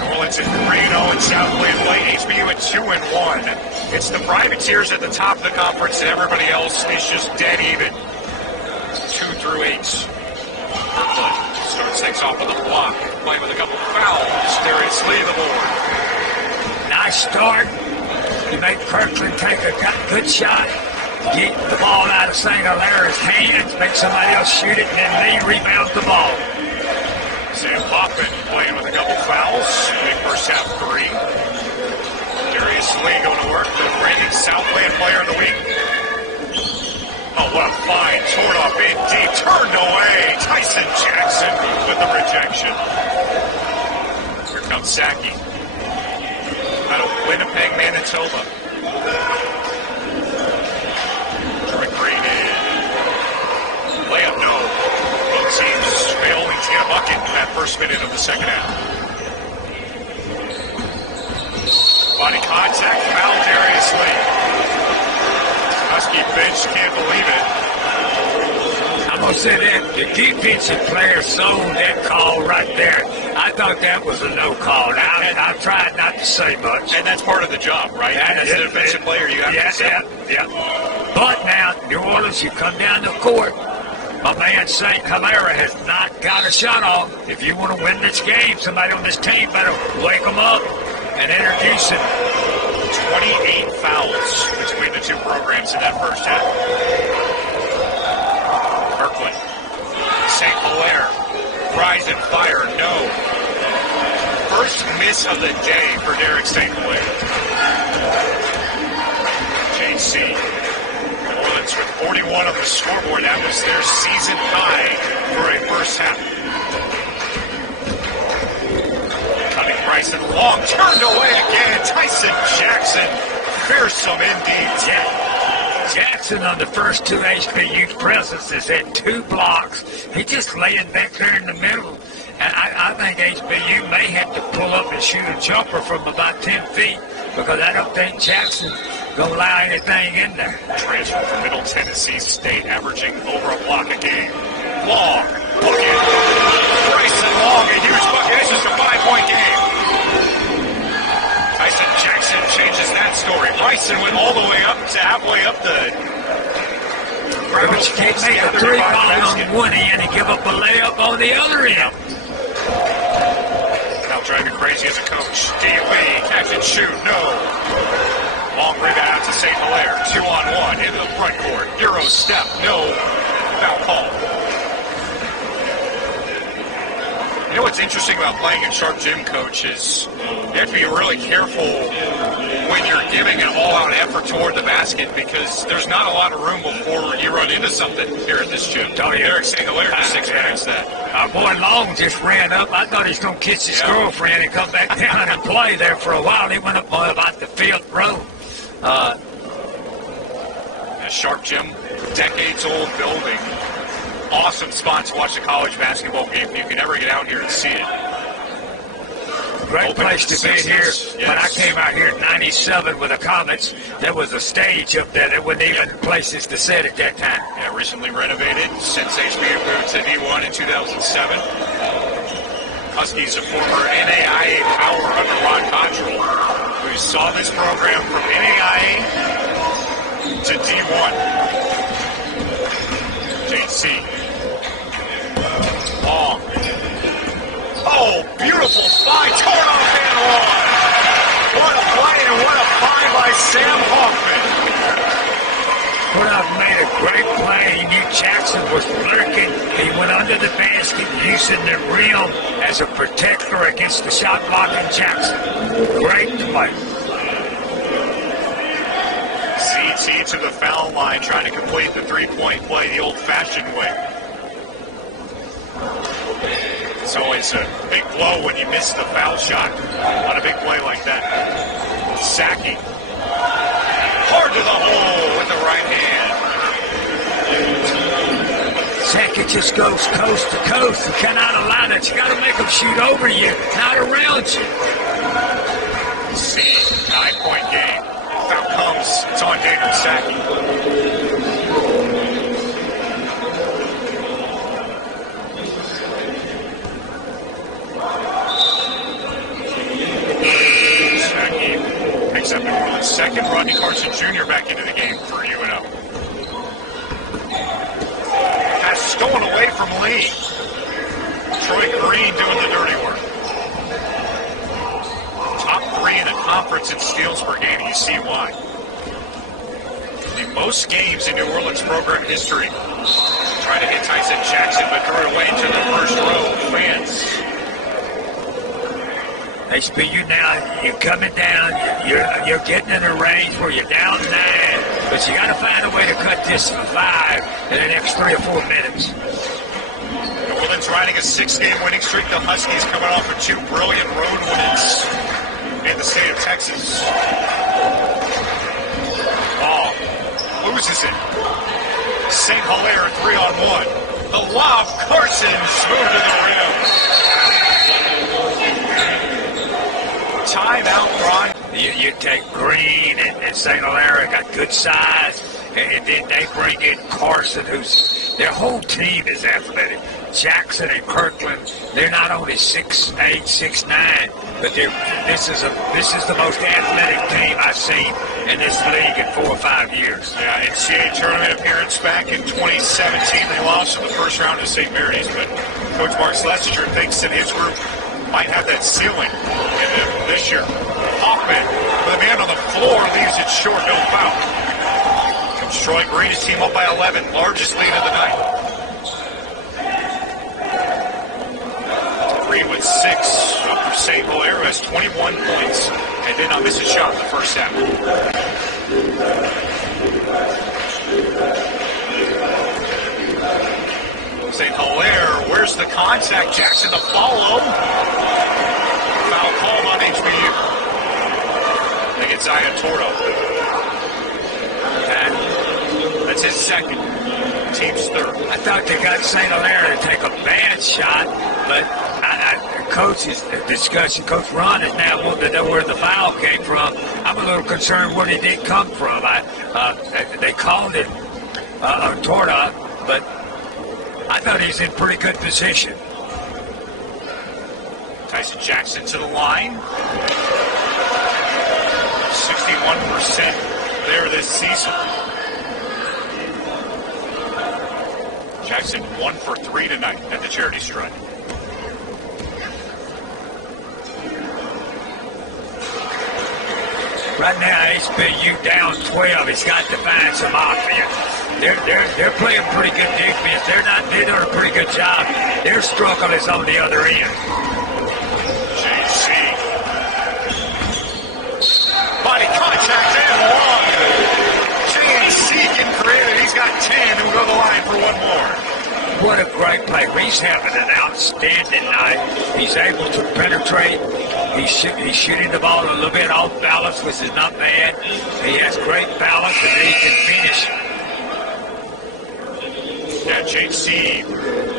New Orleans is 3-0 in South Lane Lane. HBU at 2-1. It's the Privateers at the top of the conference, and everybody else is just dead even. 2 through 8. Starts things off with a block, playing with a couple fouls. Darius Lee the board. Nice start. You make Kirkland take a good shot. Get the ball out of St. Hilaire's hands, make somebody else shoot it, and then Lee rebounds the ball. Sam Hoffman playing with a couple fouls. Big first half 3. Darius Lee going to work, the reigning Southland player of the week. Oh, what a find. Toward off in deep. Turned away. Tyson Jackson with the rejection. Here comes Saki. Out of Winnipeg, Manitoba. Troy Green in. Layup, no. Both teams failing to get a bucket in that first minute of the second half. Body contact, foul, Darius Lee. Husky bench can't believe it. I'm going to say that the defensive player sold that call right there. I thought that was a no call. Now, I tried not to say much. And that's part of the job, right? As a defensive player, you have to say. Yeah. But now, New Orleans, you come down the court. My man St. Hilaire has not got a shot off. If you want to win this game, somebody on this team better wake them up and introduce him. 28 fouls between the two programs in that first half. Kirkland. St. Hilaire. Rise and fire, no. First miss of the day for Derek St. Hilaire. JC. New Orleans with 41 on the scoreboard. That was their season high for a first half. Cutting Bryson long. Turned away again. Tyson Jackson. Fearsome indeed. Jackson on the first 2 HBU presences had 2 blocks. He just laying back there in the middle. And I think HBU may have to pull up and shoot a jumper from about 10 feet because I don't think Jackson's going to allow anything in there. Transfer from Middle Tennessee State, averaging over a block a game. Long, bucket. Bryson Long, a huge bucket. This is a 5-point game. Tyson Jackson changes that story. Bryson went all the way up to halfway up the... But you can't make a 3-ball on one end and give up a layup on the other end. Now driving crazy as a coach. D. Lee, catch and shoot, no. Long rebound to St. Hilaire. 2-on-1 into the front court. Euro step, no. Foul call. You know what's interesting about playing in Sharp Gym, Coach, is you have to be really careful when you're giving an all-out effort toward the basket because there's not a lot of room before you run into something here at this gym. Derek St. Hilaire just experienced that. Our boy Long just ran up. I thought he was going to kiss his girlfriend and come back down and play there for a while. He went up on about the 5th row. A Sharp Gym, decades-old building. Awesome spot to watch a college basketball game. You can never get out here and see it. Great place to be here. Yes. When I came out here in 97 with the Comets, there was a stage up there. There wasn't even places to sit at that time. Yeah, recently renovated since HBU moved to D1 in 2007. Huskies, a former NAIA power under Ron Cottrell, who saw this program from NAIA to D1. JC. Long. Oh, beautiful find. Torn off and one. What a play and what a find by Sam Hoffman. Tordoff made a great play. He knew Jackson was lurking. He went under the basket using the rim as a protector against the shot blocking Jackson. Great play. CT to the foul line, trying to complete the three-point play the old-fashioned way. It's always a big blow when you miss the foul shot on a big play like that. Saki. Hard to the hole with the right hand. Saki just goes coast to coast. You cannot allow that. You got to make them shoot over you, not around you. See, 9-point game. Foul comes. It's on Daniel Saki. Picks up New Orleans' second. Rodney Carson Jr. back into the game for UNO. Pass stolen away from Lee. Troy Green doing the dirty work. Top 3 in the conference in steals per game. You see why. The most games in New Orleans program history. Trying to hit Tyson Jackson, but threw it away into the first row. Fans HB, you now, you're coming down, you're getting in a range where you're down 9, but you got to find a way to cut this to 5 in the next 3 or 4 minutes. New Orleans riding a 6-game winning streak. The Huskies coming off of 2 brilliant road wins in the state of Texas. Ball loses it. St. Hilaire 3-on-1. The lob, Carson, smooth to the rim. Timeout, Ron. You take Green and St. Hilaire, got good size, and then they bring in Carson, who's their whole team is athletic. Jackson and Kirkland, they're not only 6'8", 6'9", but this is the most athletic team I've seen in this league in 4 or 5 years. Yeah, NCAA tournament appearance back in 2017. They lost in the first round to St. Mary's, but Coach Mark Schlesinger thinks that his group might have that ceiling in them this year. Hoffman, with a man on the floor, leaves it short, no foul. Comes Troy Green, his team up by 11, largest lead of the night. Green with 6 for St. Hilaire, has 21 points and did not miss a shot in the first half. St. Hilaire, where's the contact? Jackson to follow. Foul called on HBU. I think it's Zion Toro. That's his second. Team's third. I thought they got St. Hilaire to take a bad shot, but Coach's discussion, Coach Ron is now wanting to know where the foul came from. I'm a little concerned where it did come from. They called it Torda, but I thought he's in pretty good position. Tyson Jackson to the line. 61% there this season. Jackson 1 for 3 tonight at the charity stripe. Right now, HBU down 12. He's got to find some offense. They're playing pretty good defense. They're doing a pretty good job. Their struggle is on the other end. JC. Body contact and long. JC can create it. He's got 10 and will go to the line for one more. What a great play. Reese having an outstanding night. He's able to penetrate. He's shooting the ball a little bit off balance, which is not bad. He has great balance, and he can finish. Yeah, JC.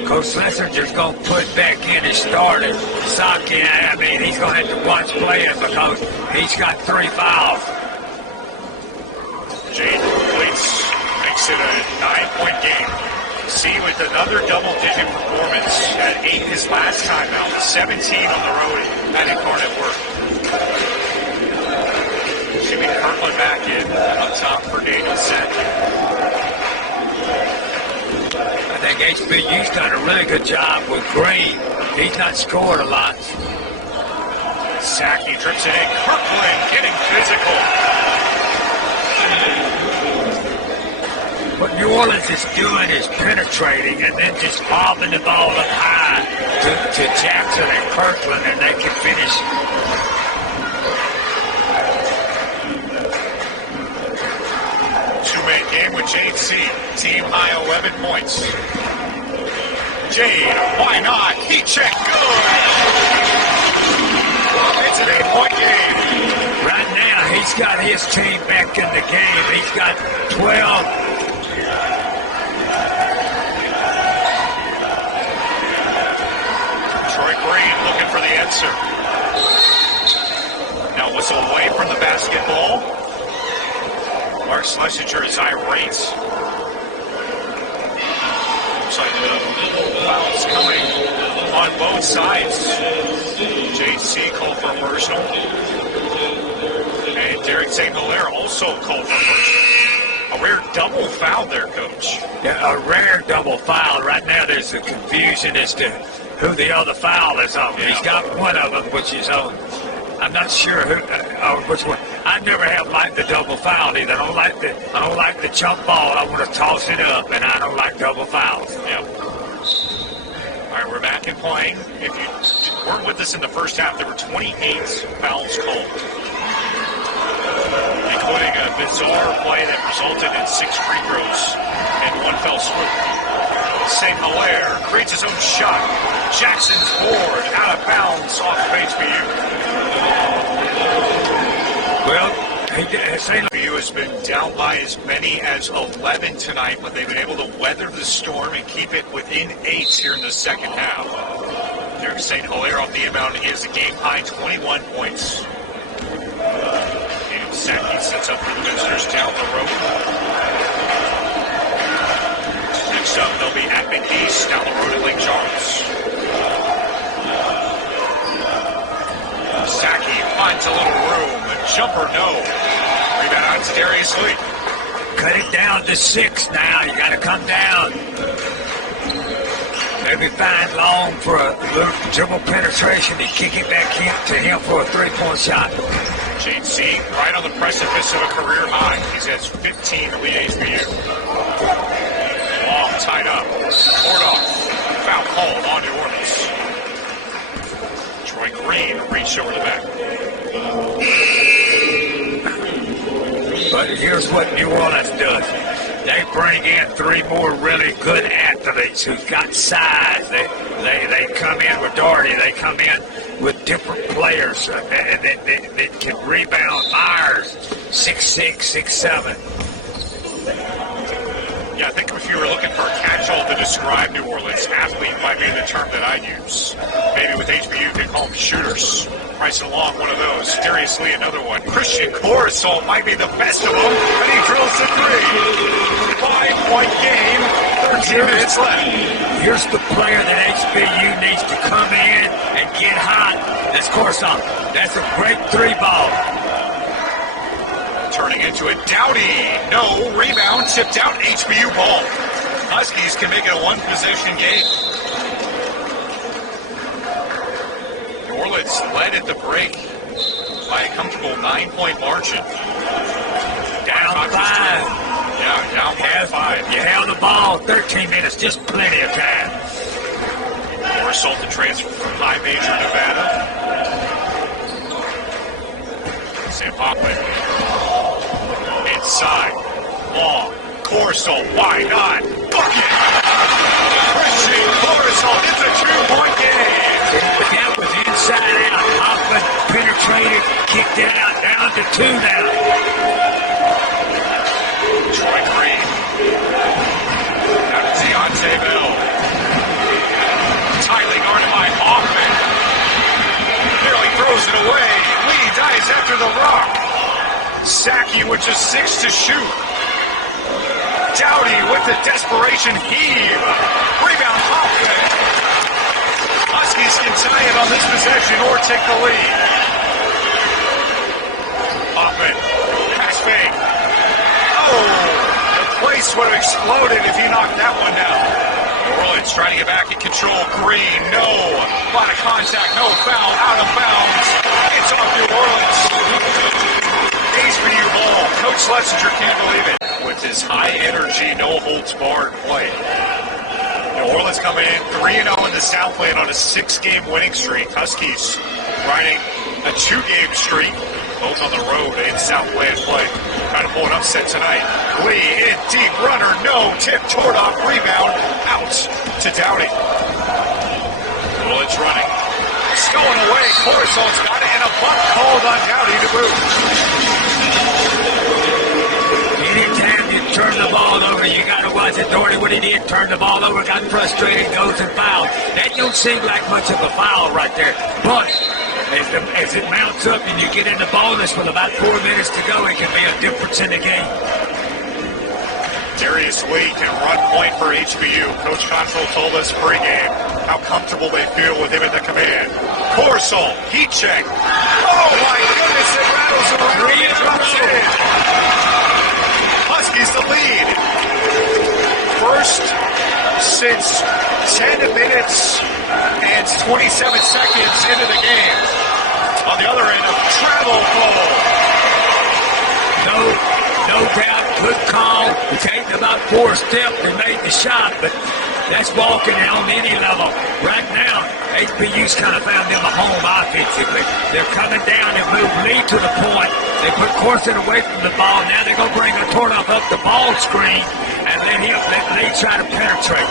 Coach Schlesinger's going to put back in his starter. Saki, I mean, he's going to have to watch playing because he's got 3 fouls. Jade completes, makes it a 9-point game. C with another double-digit performance at 8 his last time out, 17 on the road at Incarnate Word. Jimmy Kirkland back in on top for Daniel Sackey. I think HBU's done a really good job with Green. He's not scored a lot. Sackey trips it in. Kirkland getting physical. What New Orleans is doing is penetrating and then just bobbing the ball up high to Jackson and Kirkland, and they can finish. Two-man game with JC. Team high 11 points. Jade, why not? He checked good. It's an 8-point game. Right now, he's got his team back in the game. He's got 12. Looking for the answer. Now whistle away from the basketball. Mark Schlesinger is irate. Looks like the fouls coming on both sides. JC called for a personal. And Derek St. Hilaire also called for a personal. A rare double foul there, Coach. Yeah, a rare double foul. Right now there's a confusion as to who the other foul is on. Yeah. He's got one of them, which is on. I'm not sure who, which one. I never have liked the double foul either. I don't like the jump ball. I want to toss it up, and I don't like double fouls. Yeah. All right, we're back in playing. If you weren't with us in the first half. There were 28 fouls called, including a bizarre play that resulted in 6 free throws in one fell swoop. St. Hilaire creates his own shot. Jackson's board out of bounds off of HBU. Well, St. HBU has been down by as many as 11 tonight, but they've been able to weather the storm and keep it within 8 here in the second half. There's St. Hilaire off the inbound. He has a game-high 21 points. And Saki sets up for the visitors down the road. Next up, they'll be at McNeese down the road at Lake Charles. Saki finds a little room. A jumper, no. Rebound out to Darius Lee. Cut it down to 6 now. You got to come down. Maybe find Long for a little dribble penetration and kick it back in to him for a 3-point shot. James C. right on the precipice of a career high. He's at 15 to lead HBU. Long tied up. Poured off. Foul called on New Orleans. Troy Green reached over the back. But here's what New Orleans does. They bring in 3 more really good athletes who've got size. They come in with Doherty. They come in with different players that can rebound. Myers, 6'6", 6'7". Yeah, I think if you were looking for a catch-all to describe New Orleans, athlete might be the term that I'd use. Maybe with HBU, you could call them shooters. Bryson Long, one of those. Darius Lee, another one. Christian Coruscant might be the best of them, and he drills the 3. 5-point game, 13 minutes left. Here's the player that HBU needs to come in and get hot. That's Coruscant. That's a great 3 ball. Turning into a Dowdy. No, rebound, tipped out, HBU ball. Huskies can make it a 1-possession game. New Orleans led at the break by a comfortable 9-point margin. Down 5. Yeah, down by 5. You held the ball 13 minutes, just plenty of time. Coruscant, the transfer from High Major, Nevada. Sam Hoffman. Inside. Long. Coruscant. Why not? Bucket! Christian Coruscant hits a 2-point game. But that was inside out. Hoffman penetrated, kicked it out, down to 2 now. Troy Green. Out to Deontay Bell. Tightly guarded by Hoffman. Nearly throws it away. Lee dives after the rock. Saki with just 6 to shoot. Dowdy with the desperation heave. Rebound Hoffman. Huskies can tie it on this possession or take the lead. Hoffman. Pass fake. Oh! The place would have exploded if he knocked that one down. New Orleans trying to get back in control. Green. No. A lot of contact. No foul. Out of bounds. It's off New Orleans. HBU ball. Coach Schlesinger can't believe it. With his high-energy, no-holds-barred play. New Orleans coming in 3-0 in the Southland on a 6-game winning streak. Huskies riding a 2-game streak, both on the road in Southland play. Trying to pull an upset tonight. Lee in deep runner. No. Tip toward off. Rebound. Out to Dowdy. New Orleans running. Going away. Coruscant's got it, and a buck called on Dowdy to boot. Anytime you turn the ball over, you got to watch it. Doherty, what he did, turned the ball over, got frustrated, goes and fouled. That don't seem like much of a foul right there. But as it mounts up and you get in the bonus with about 4 minutes to go, it can be a difference in the game. Darius Lee can run point for HBU. Coach Control told us pregame how comfortable they feel with him at the command. Coruscant, heat check. Oh my goodness, it rattles around and drops in. Huskies the lead. First since 10 minutes and 27 seconds into the game. On the other end, a travel ball. No doubt, good call. He taken about 4 steps and made the shot, but That's walking on any level. Right now, HBU's kind of found them a home offensively. They're coming down and move lead to the point. They put Corson away from the ball. Now they're going to bring Tordoff up the ball screen and let Lee try to penetrate.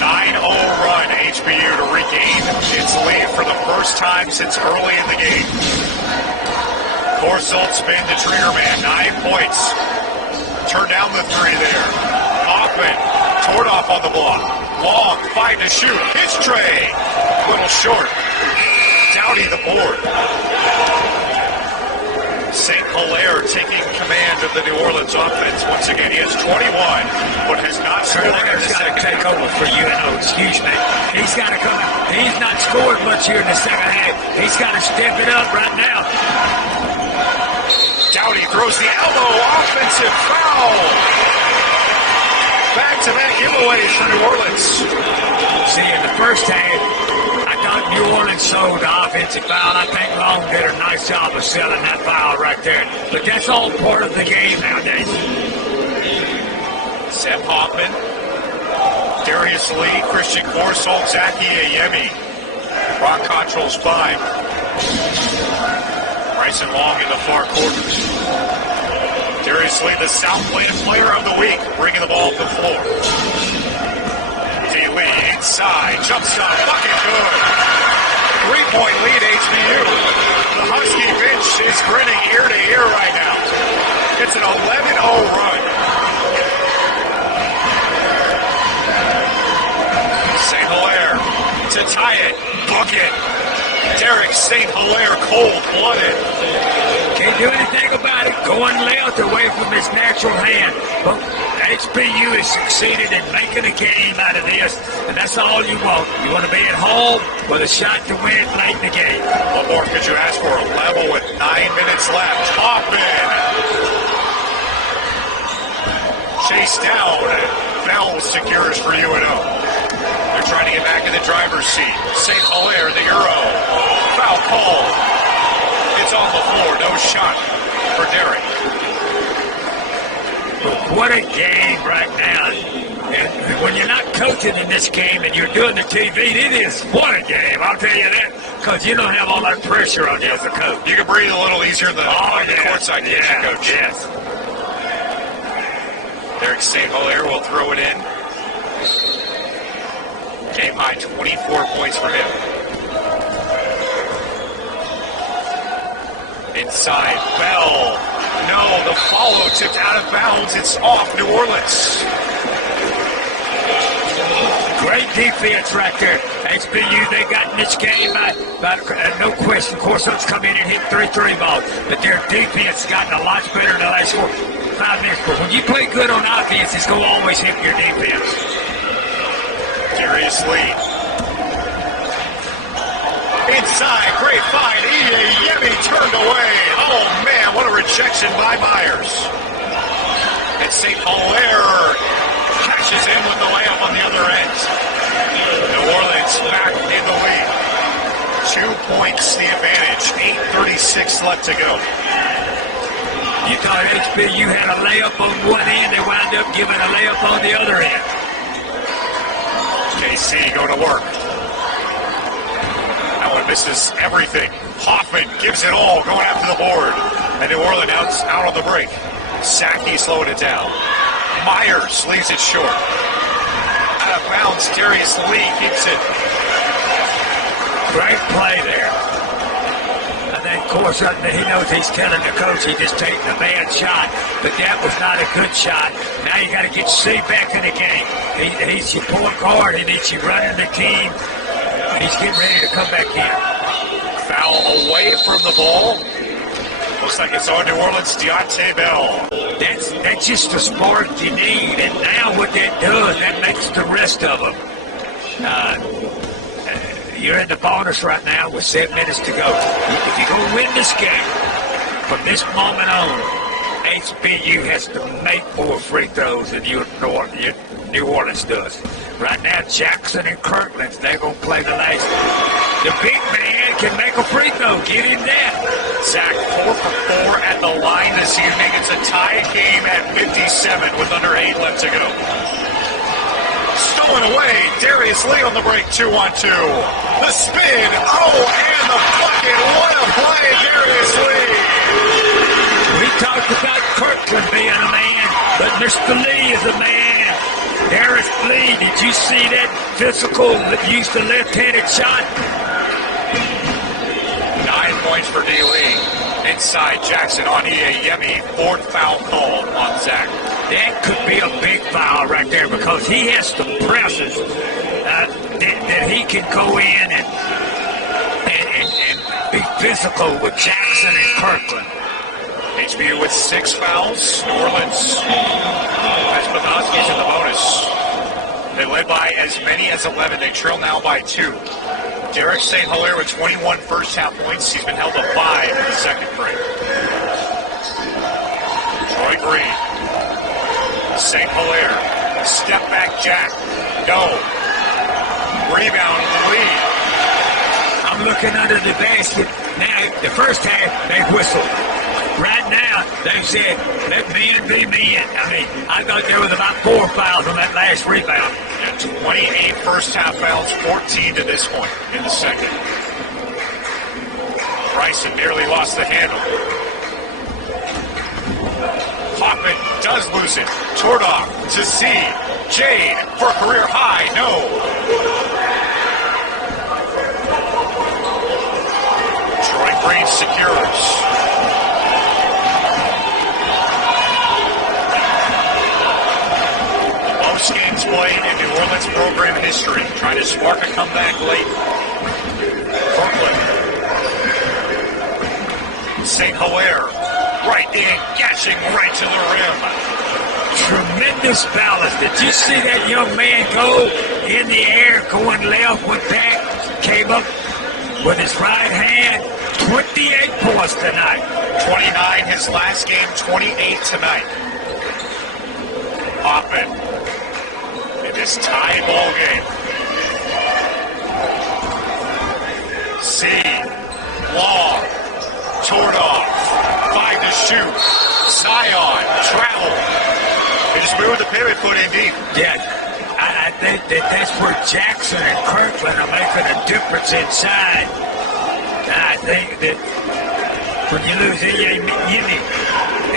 9-0 run, HBU to regain its lead for the first time since early in the game. Corson spin to Trigger Man, 9 points. Turn down the 3 there. Hoffman, Tordoff on the block. Long, 5 to shoot. Pitch tray. Little short. Dowdy the board. St. Hilaire taking command of the New Orleans offense. Once again, he has 21, but has not scored in the second take over for UNO. Excuse me. He's got to come. He's not scored much here in the second half. He's got to step it up right now. Dowdy throws the elbow. Offensive foul. Back-to-back giveaways for New Orleans. See, in the first half, I thought New Orleans sold the offensive foul. I think Long did a nice job of selling that foul right there. But that's all part of the game nowadays. Seth Hoffman, Darius Lee, Christian Corson, Zaki Ayemi. Rock Controls 5. Bryson Long in the far quarters. Darius Lee, the South Platte Player of the Week, bringing the ball to the floor. D-Lee inside, jump shot, bucket good. 3-point lead, HBU. The Husky bench is grinning ear to ear right now. It's an 11-0 run. St. Hilaire to tie it, bucket. Derek St. Hilaire cold-blooded. Can't do anything about it. Going left away from his natural hand. But HBU has succeeded in making a game out of this, and that's all you want. You want to be at home with a shot to win late in the game. What more could you ask for? A level with 9 minutes left. Hoffman. Chased down. Bell secures for UNO. They're trying to get back in the driver's seat. St. Hilaire, the Euro. Foul call. It's on the floor. No shot for Derek. What a game right now. And when you're not coaching in this game and you're doing the TV, it is what a game. I'll tell you that. Because you don't have all that pressure on you as a coach. You can breathe a little easier than the courtside coach. Yes. Derek St. Hilaire will throw it in. Game high, 24 points for him. Inside, Bell. No, the follow tipped out of bounds. It's off New Orleans. Great defense right there. HBU, they got in this game by no question. Corson's come in and hit 3 balls. But their defense has gotten a lot better in the last 5 minutes. But when you play good on offense, it's going to always hit your defense. Darius Lee. Inside, great find. Yemi turned away. Oh, man, what a rejection by Myers. And St. Hilaire cashes in with the layup on the other end. New Orleans back in the lead. 2 points the advantage. 8:36 left to go. You thought HBU had a layup on one end. They wound up giving a layup on the other end. KC going to work. That one misses everything. Hoffman gives it all, going after the board. And New Orleans out on the break. Zaki slowing it down. Myers leaves it short. Out of bounds, Darius Lee keeps it. Great play there. I think Corson, he knows he's telling the coach he just taking a bad shot, but that was not a good shot. Now you got to get C back in the game. He's your point guard. He needs you running the team. He's getting ready to come back in. Foul away from the ball. Looks like it's on New Orleans, Deontay Bell. That's just the spark you need, and now what that does, that makes the rest of them. You're in the bonus right now with 7 minutes to go. If you're going to win this game, from this moment on, HBU has to make more free throws than New Orleans does. Right now, Jackson and Kirkland, they're going to play the last. The big man can make a free throw. Get him that. Zach 4 for 4 at the line this evening. It's a tie game at 57 with under 8 left to go. stolen away. Darius Lee on the break, 2-on-2. The spin, and the bucket. What a play, Darius Lee. We talked about Kirkland being a man, but Mr. Lee is a man. Darius Lee, did you see that physical that used the left-handed shot? 9 points for D. Lee. Inside Jackson on Yemi. 4th foul call on Zach. That could be a big foul right there because he has the presses that he can go in and be physical with Jackson and Kirkland. HBU with 6 fouls. New Orleans has Bogosky's in the bonus. They led by as many as 11. They trail now by 2. Derek St. Hilaire with 21 first-half points. He's been held to 5 in the second break. Troy Green. St. Hilaire. Step back Jack. No. Rebound Lee. I'm looking under the basket. Now, the first half, they whistled. Right now, they said, let men be men. I mean, I thought there was about 4 fouls on that last rebound. And 28 first-half fouls, 14 to this point in the second. Bryson nearly lost the handle. Hoffman does lose it. Tordoff to C. Jade for career high. No. Troy Green secures. Most games played in New Orleans program history. Trying to spark a comeback late. Kirkland. St. Hilaire. Right in, gashing right to the rim. Tremendous balance. Did you see that young man go in the air, going left with that? Came up with his right hand. 28 points tonight. 29 his last game, 28 tonight. Hoffman in this tie ball game. C. Long. Tordoff. 5 to shoot. Zion. Travel. They just moved the pivot foot in deep. Yeah. I think that's where Jackson and Kirkland are making a difference inside. I think that when you lose Yemi,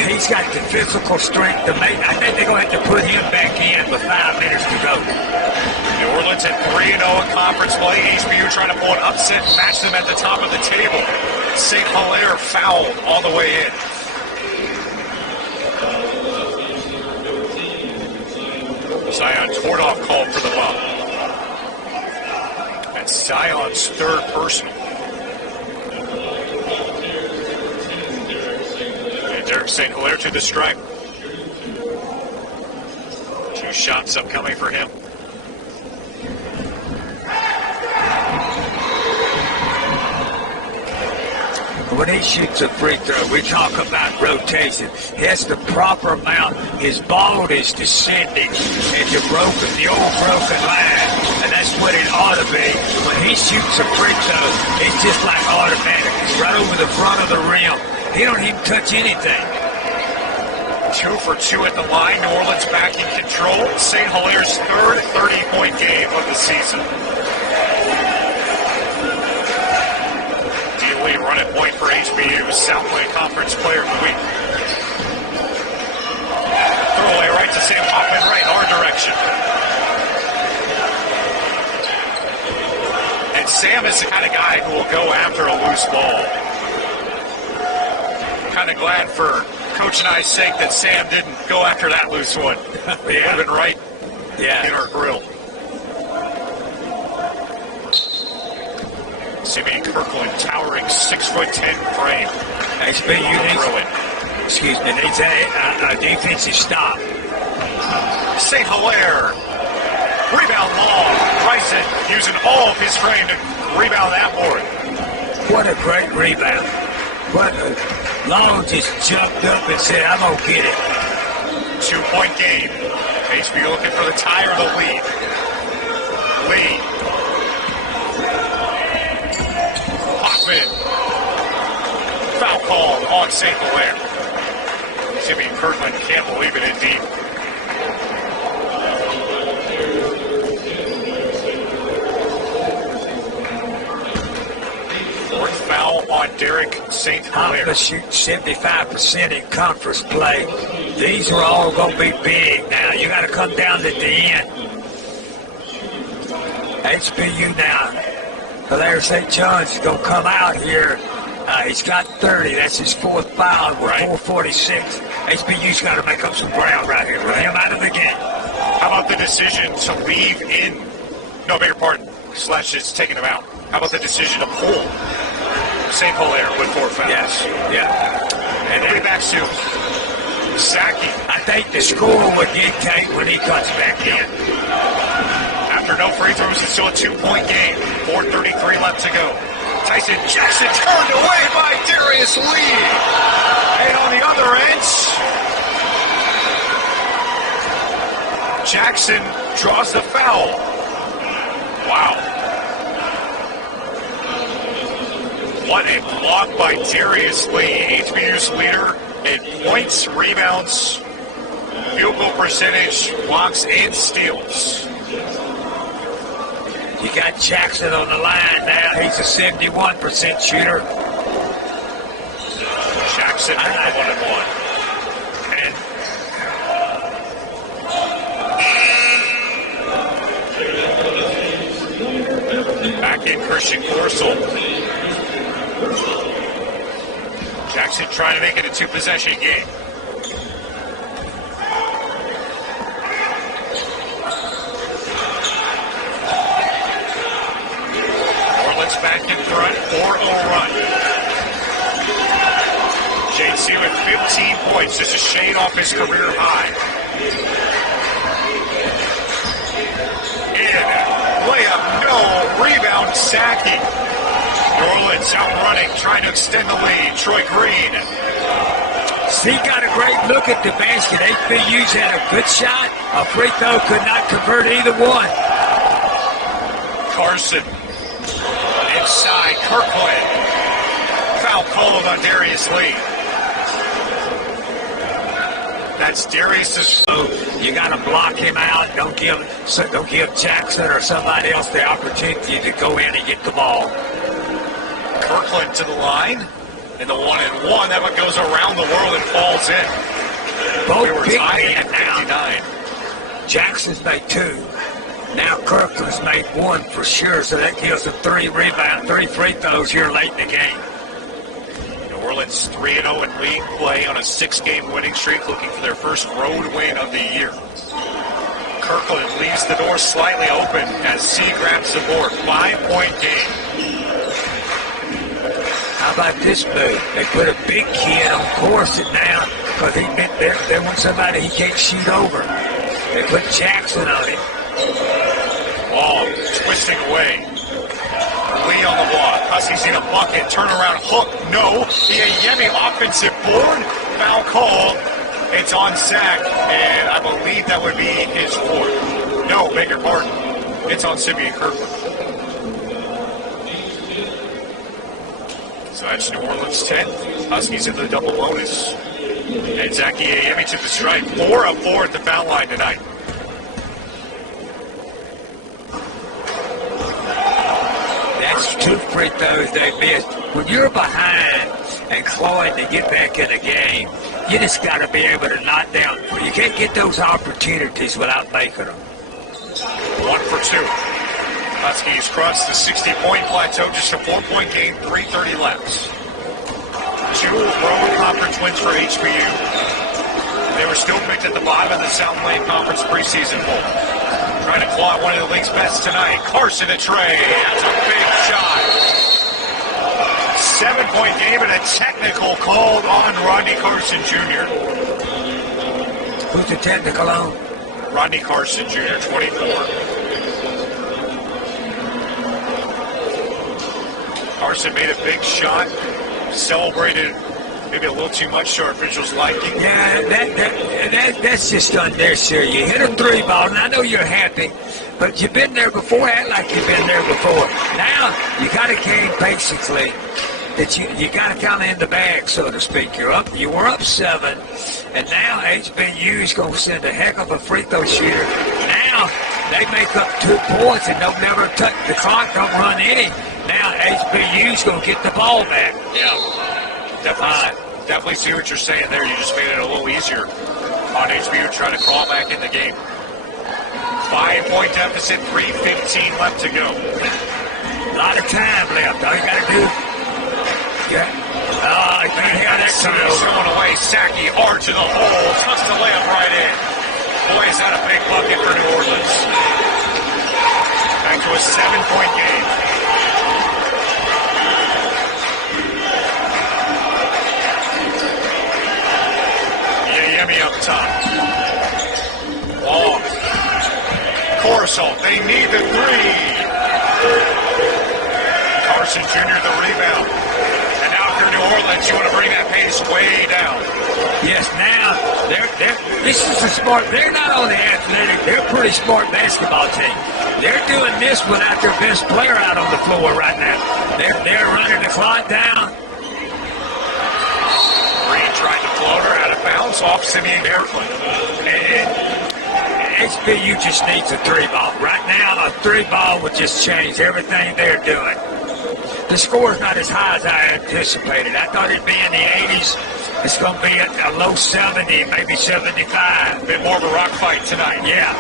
he's got the physical strength to make. I think they're going to have to put him back in with 5 minutes to go. New Orleans at 3-0 in conference play. HBU trying to pull an upset and match them at the top of the table. St. Hilaire fouled all the way in. Zion Tordoff called for the ball. That's Zion's 3rd personal. And Derek St. Hilaire to the stripe. 2 shots upcoming for him. When he shoots a free throw, we talk about rotation. He has the proper amount. His ball is descending into the old broken line, and that's what it ought to be. When he shoots a free throw, it's just like automatic. It's right over the front of the rim. He don't even touch anything. 2 for 2 at the line. New Orleans back in control. St. Hilaire's 3rd 30-point game of the season. Run at point for HBU, Southland Conference Player of the Week. Throwaway right to Sam Hoffman, right our direction. And Sam is the kind of guy who will go after a loose ball. Kind of glad for Coach and I's sake that Sam didn't go after that loose one. It would have been right in our grill. Simeon Kirkland, towering 6'10" frame. HBU needs a defensive stop. St. Hilaire. Rebound Long. Bryson using all of his frame to rebound that board. What a great rebound. Long just jumped up and said, I'm going to get it. 2-point game. HBU looking for the tie or the lead. Lead. Foul call on St. Hilaire. Simeon Kirkland can't believe it indeed. St. Hilaire. Hopper shooting 75% in conference play. These are all going to be big now. You got to come down to the end. HBU now. Hilaire St. John's is going to come out here. He's got 30. That's his fourth foul. We're 4:46. HBU's got to make up some ground right here. Put him out of the game. How about the decision to leave in? No, beg your pardon. Slash is taking him out. How about the decision to pull St. Hilaire with 4 fouls? Yes. Yeah. And then back to Zaki. I think the score would dictate when he comes back in. After no free throws, it's still a 2-point game. 4:33 left to go. Tyson Jackson turned away by Darius Lee. And on the other end, Jackson draws the foul. Wow. What a block by Darius Lee. HBU's leader in points, rebounds, field goal percentage, blocks, and steals. You got Jackson on the line now. He's a 71% shooter. Jackson with the 1-and-1. And back in Christian Corso. Jackson trying to make it a 2-possession game. Back in front, 4-0 run. JC with 15 points. This is Shane off his career high. And layup, no. Rebound, Zaki. New Orleans out running, trying to extend the lead. Troy Green. He got a great look at the basket. HBU's had a good shot. A free throw, could not convert either one. Carson. Inside, Kirkland. Foul called on Darius Lee. That's Darius's. You got to block him out. Don't give Jackson or somebody else the opportunity to go in and get the ball. Kirkland to the line. And the 1-and-1. That one goes around the world and falls in. Both big tied men at 59. Jackson's made 2. Now Kirkland's made 1 for sure, so that gives them 3 rebounds, 3 free throws here late in the game. New Orleans 3-0 in league play on a 6-game winning streak, looking for their first road win of the year. Kirkland leaves the door slightly open as C grabs the board. 5-point game. How about this move? They put a big kid on Corson now because they want somebody he can't shoot over. They put Jackson on him. Ball twisting away. Lee on the block. Huskies in a bucket. Turnaround hook. No. The Ayemi offensive board. Foul call. It's on Zach. And I believe that would be his 4th. No, beg your pardon. It's on Simeon Kirkland. So that's New Orleans 10. Huskies in the double bonus. And Zachy Ayemi to the strike. 4 of 4 at the foul line tonight. That's 2 free throws they missed. When you're behind and clawing to get back in the game, you just got to be able to knock down. You can't get those opportunities without making them. 1 for 2. Huskies crossed the 60-point plateau, just a 4-point game, 3:30 left. 2 road conference wins for HBU. They were still picked at the bottom of the Southland Conference preseason poll. Trying to claw one of the league's best tonight. Carson and Trey. That's a big shot. 7-point game and a technical called on Rodney Carson Jr. Who's the technical on? Rodney Carson Jr., 24. Carson made a big shot. Celebrated maybe a little too much to our officials' liking. Yeah, that's just unnecessary. You hit a 3 ball, and I know you're happy, but you've been there before. Act like you've been there before. Now you got to game patiently. That you got to kind of in the bag, so to speak. You were up 7, and now HBU is going to send a heck of a free throw shooter. Now they make up 2 points, and they'll never touch the clock. Don't run any. Now HBU's going to get the ball back. Yeah. Definitely see what you're saying there. You just made it a little easier on HBU trying to crawl back in the game. 5-point deficit, 3:15 left to go. A lot of time left. All you got to do. Yeah. Oh, you can't hear that coming over. Going away. Sackey hard to the hole. Tucks the layup right in. Boy, is that a big bucket for New Orleans. Back to a 7-point game. Yemi up top. Long. Corso, they need the three. Carson Jr. the rebound. And now if you're New Orleans, you want to bring that pace way down. Yes, now this is a smart. They're not only athletic, they're a pretty smart basketball team. They're doing this without their best player out on the floor right now. They're running the clock down. Green tried to floater out of bounds off Simeon barefoot. HBU just needs a three ball. Right now, a three ball would just change everything they're doing. The score's not as high as I anticipated. I thought it'd be in the 80s. It's going to be at a low 70, maybe 75. A bit more of a rock fight tonight. Yeah.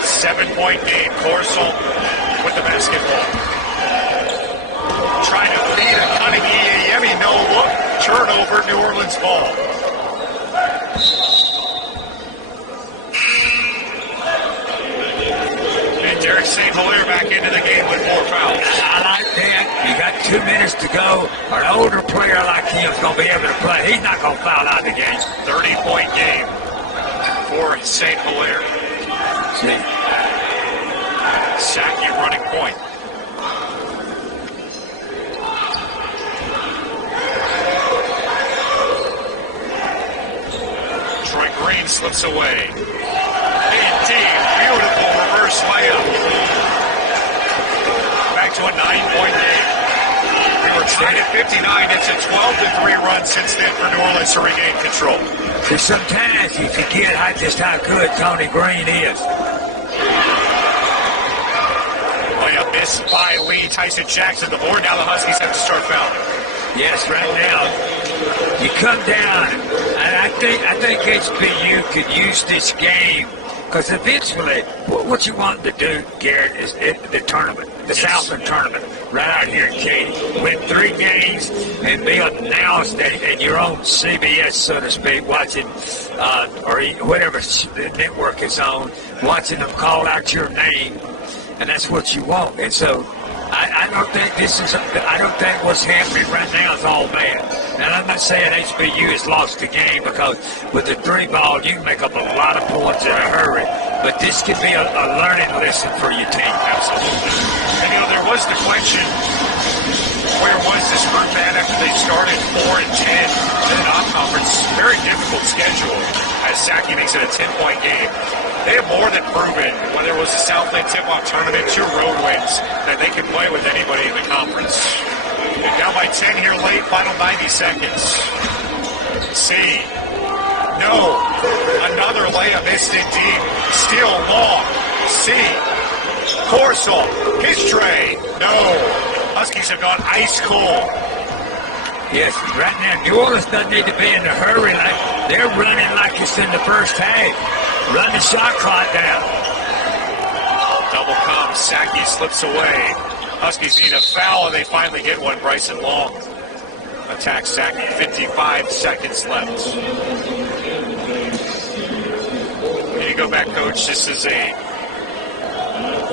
7-point game. Corso with the basketball. Trying to feed a cutting Yemi. No look. Turnover, New Orleans ball. Derek St. Hilaire back into the game with 4 fouls. I like that. You got 2 minutes to go. An older player like him is going to be able to play. He's not going to foul out the game. 30-point game for St. Hilaire. Sackey running point. Troy Green slips away. Indeed, beautiful reverse layup. Back to a 9-point game. We were tied at 59. It's a 12-3 run since then for New Orleans to regain control. See, sometimes you forget just how good Tony Green is. Layup missed by Lee. Tyson Jackson the board. Now the Huskies have to start fouling. Yes, right now you come down, and I think HBU could use this game. Because eventually, what you want to do, Garrett, is the tournament, the Southland tournament, right out here in Katy. Win 3 games and be announced in your own CBS, so to speak, watching, or whatever the network is on, watching them call out your name. And that's what you want. And so I don't think I don't think what's happening right now is all bad. And I'm not saying HBU has lost the game, because with the 3 ball, you can make up a lot of points in a hurry. But this could be a learning lesson for your team. Absolutely. And, there was the question, where was this group at after they started 4-10 in an off-conference? Very difficult schedule as Sackey makes it a 10-point game. They have more than proven, whether it was the Southland tip-off tournament, 2 road wins, that they can play with anybody in the conference. They're down by 10 here late, final 90 seconds. C. No. Another layup missed it deep. Still long. C. Corso. His tray. No. Huskies have gone ice cold. Yes, right now, New Orleans doesn't need to be in a hurry. They're running like it's in the first half. Run the shot clock down. Double come. Sackey slips away. Huskies need a foul, and they finally get one. Bryson Long attacks Sackey. 55 seconds left. Here you go back, Coach. This is a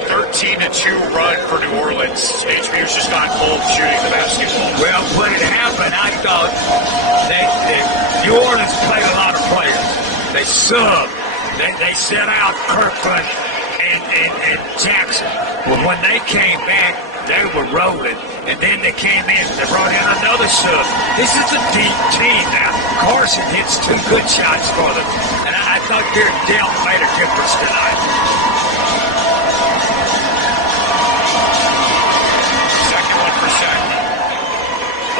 13-2 run for New Orleans. HBU's just gone cold shooting the basketball. Well, when it happened, I thought New Orleans played a lot of players. They subbed. They set out Kirkland and Jackson. Well, when they came back, they were rolling. And then they came in, they brought in another sub. This is a deep team now. Carson hits 2 good shots for them. And I thought Garrett Dell made a difference tonight. Second one for Sackey.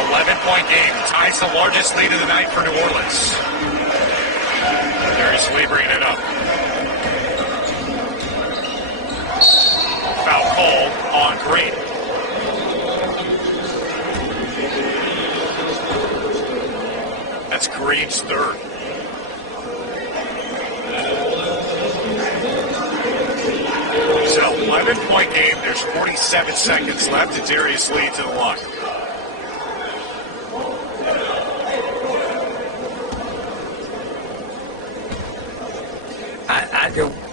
11-point game. Ties the largest lead of the night for New Orleans. Darius Lee bringing it up. Foul call on Green. 11-point game. There's 47 seconds left. And Darius Lee to the line.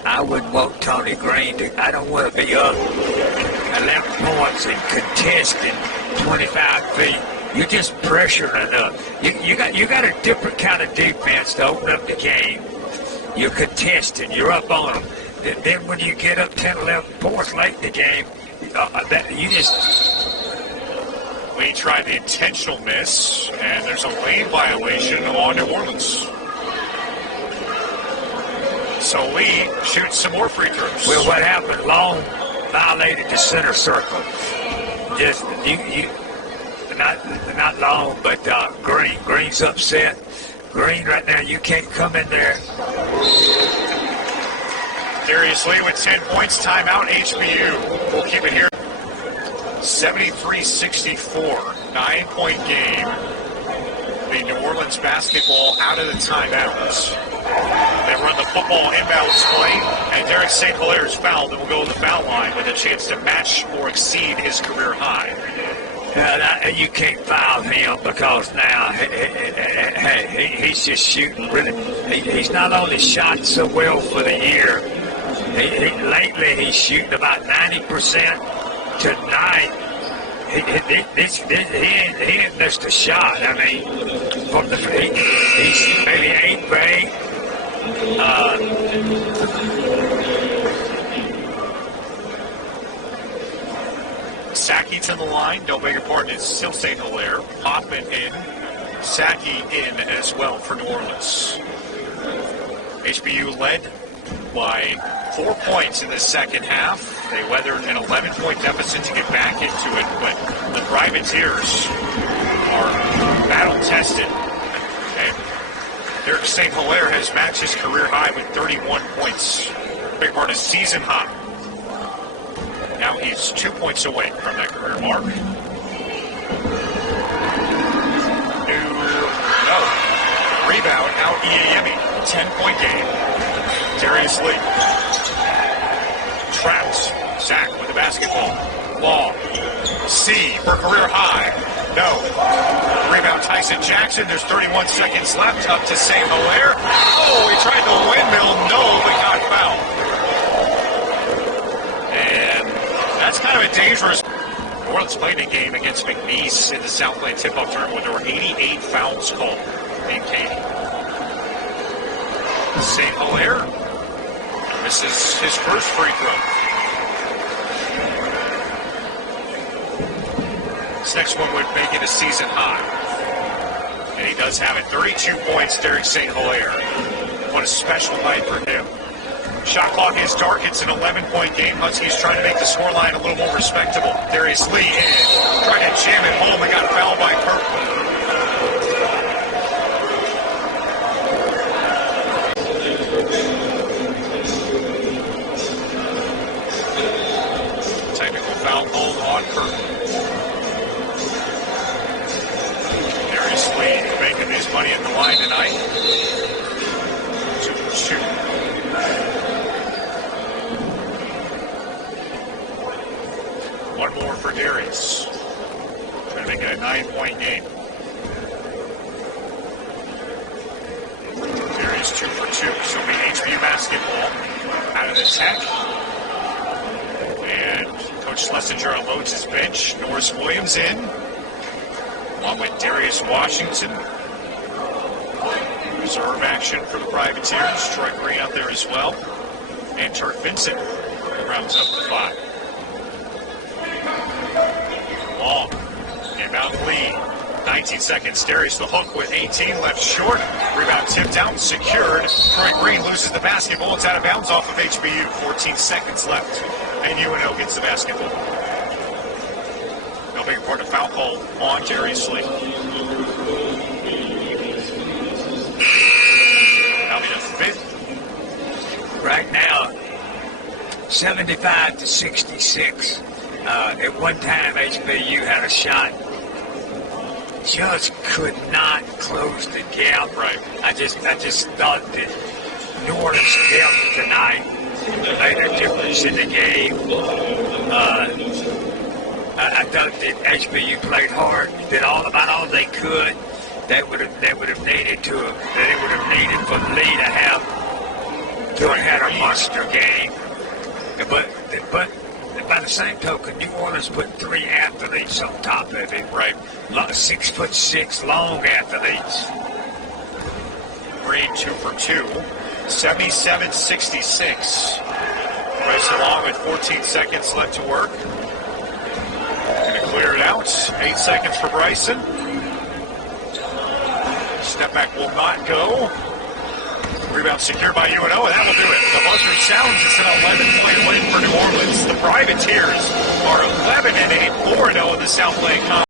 I wouldn't want Tony Green to. I don't want to be up 11 points and contested 25 feet. You just pressure enough. You got a different kind of defense to open up the game. You're contesting. You're up on them. Then when you get up 10, 11 points late in the game, you just. Lee tried the intentional miss, and there's a lane violation on New Orleans. So Lee shoots some more free throws. Well, what happened? Long violated the center circle. Just not Long, but Green. Green's upset. Green right now, you can't come in there. Darius Lee with 10 points. Timeout. HBU. We'll keep it here. 73-64. 9-point game. The New Orleans basketball out of the timeouts. They run the football inbounds play, and Derek St. Hilaire is fouled and will go to the foul line with a chance to match or exceed his career high. You can't foul him because now, he's just shooting really. He's not only shot so well for the year, lately he's shooting about 90%. Tonight, he ain't missed a shot. I mean, he's maybe 8 for 8. Sackey to the line. Don't beg your pardon. It's still St. Hilaire. Hoffman in. Sackey in as well for New Orleans. HBU led by 4 points in the second half. They weathered an 11-point deficit to get back into it, but the Privateers are battle-tested. And Derek St. Hilaire has matched his career high with 31 points. Big part of season high. Now he's 2 points away from that career mark. No. Rebound out Iayemi. 10-point game. Darius Lee. Trapped. Zach with the basketball. Long. C for career high. No. Rebound Tyson Jackson. There's 31 seconds left. Up to St. Hilaire. Oh, he tried the windmill. No, but got fouled. And that's kind of a dangerous. New Orleans played a game against McNeese in the Southland tip-off tournament where there were 88 fouls called in Katy. St. Hilaire. This is his first free throw. This next one would make it a season high. And he does have it. 32 points, Derek St. Hilaire. What a special night for him. Shot clock is dark. It's an 11-point game. Huskies trying to make the scoreline a little more respectable. Darius Lee in. Trying to jam it home and got fouled by Kirkland. Technical foul called on Kirkland. Darius Lee making his money at the line tonight. 2 for 2. One more for Darius. Trying to make it a 9-point game. Darius 2 for 2. So we HBU basketball out of the tech. And Coach Schlesinger unloads his bench. Norris Williams in. Along with Darius Washington. Reserve action for the Privateers. Troy Green out there as well. And Turk Vincent rounds up the 5. Long. Inbound lead. 19 seconds. Darius the hook with 18 left short. Rebound tipped out. Secured. Troy Green loses the basketball. It's out of bounds off of HBU. 14 seconds left. And UNO gets the basketball. No big part of foul call on Darius Lee. That'll be the 5th. Right now, 75-66. At one time, HBU had a shot. Just could not close the gap. Right. I just thought that New Orleans kept tonight. made a difference in the game. I thought that HBU played hard, did all about all they could. They would have needed for Lee to have had a monster game. But by the same token, New Orleans put 3 athletes on top of it. Right. 6'6" long athletes. Green 2 for 2. 77-66. Bryson Long with 14 seconds left to work. Going to clear it out. 8 seconds for Bryson. Step back will not go. Rebound secured by UNO, and that will do it. The buzzer sounds. It's an 11-point win for New Orleans. The Privateers are 11-8, 4-0 in the South Lake Conference.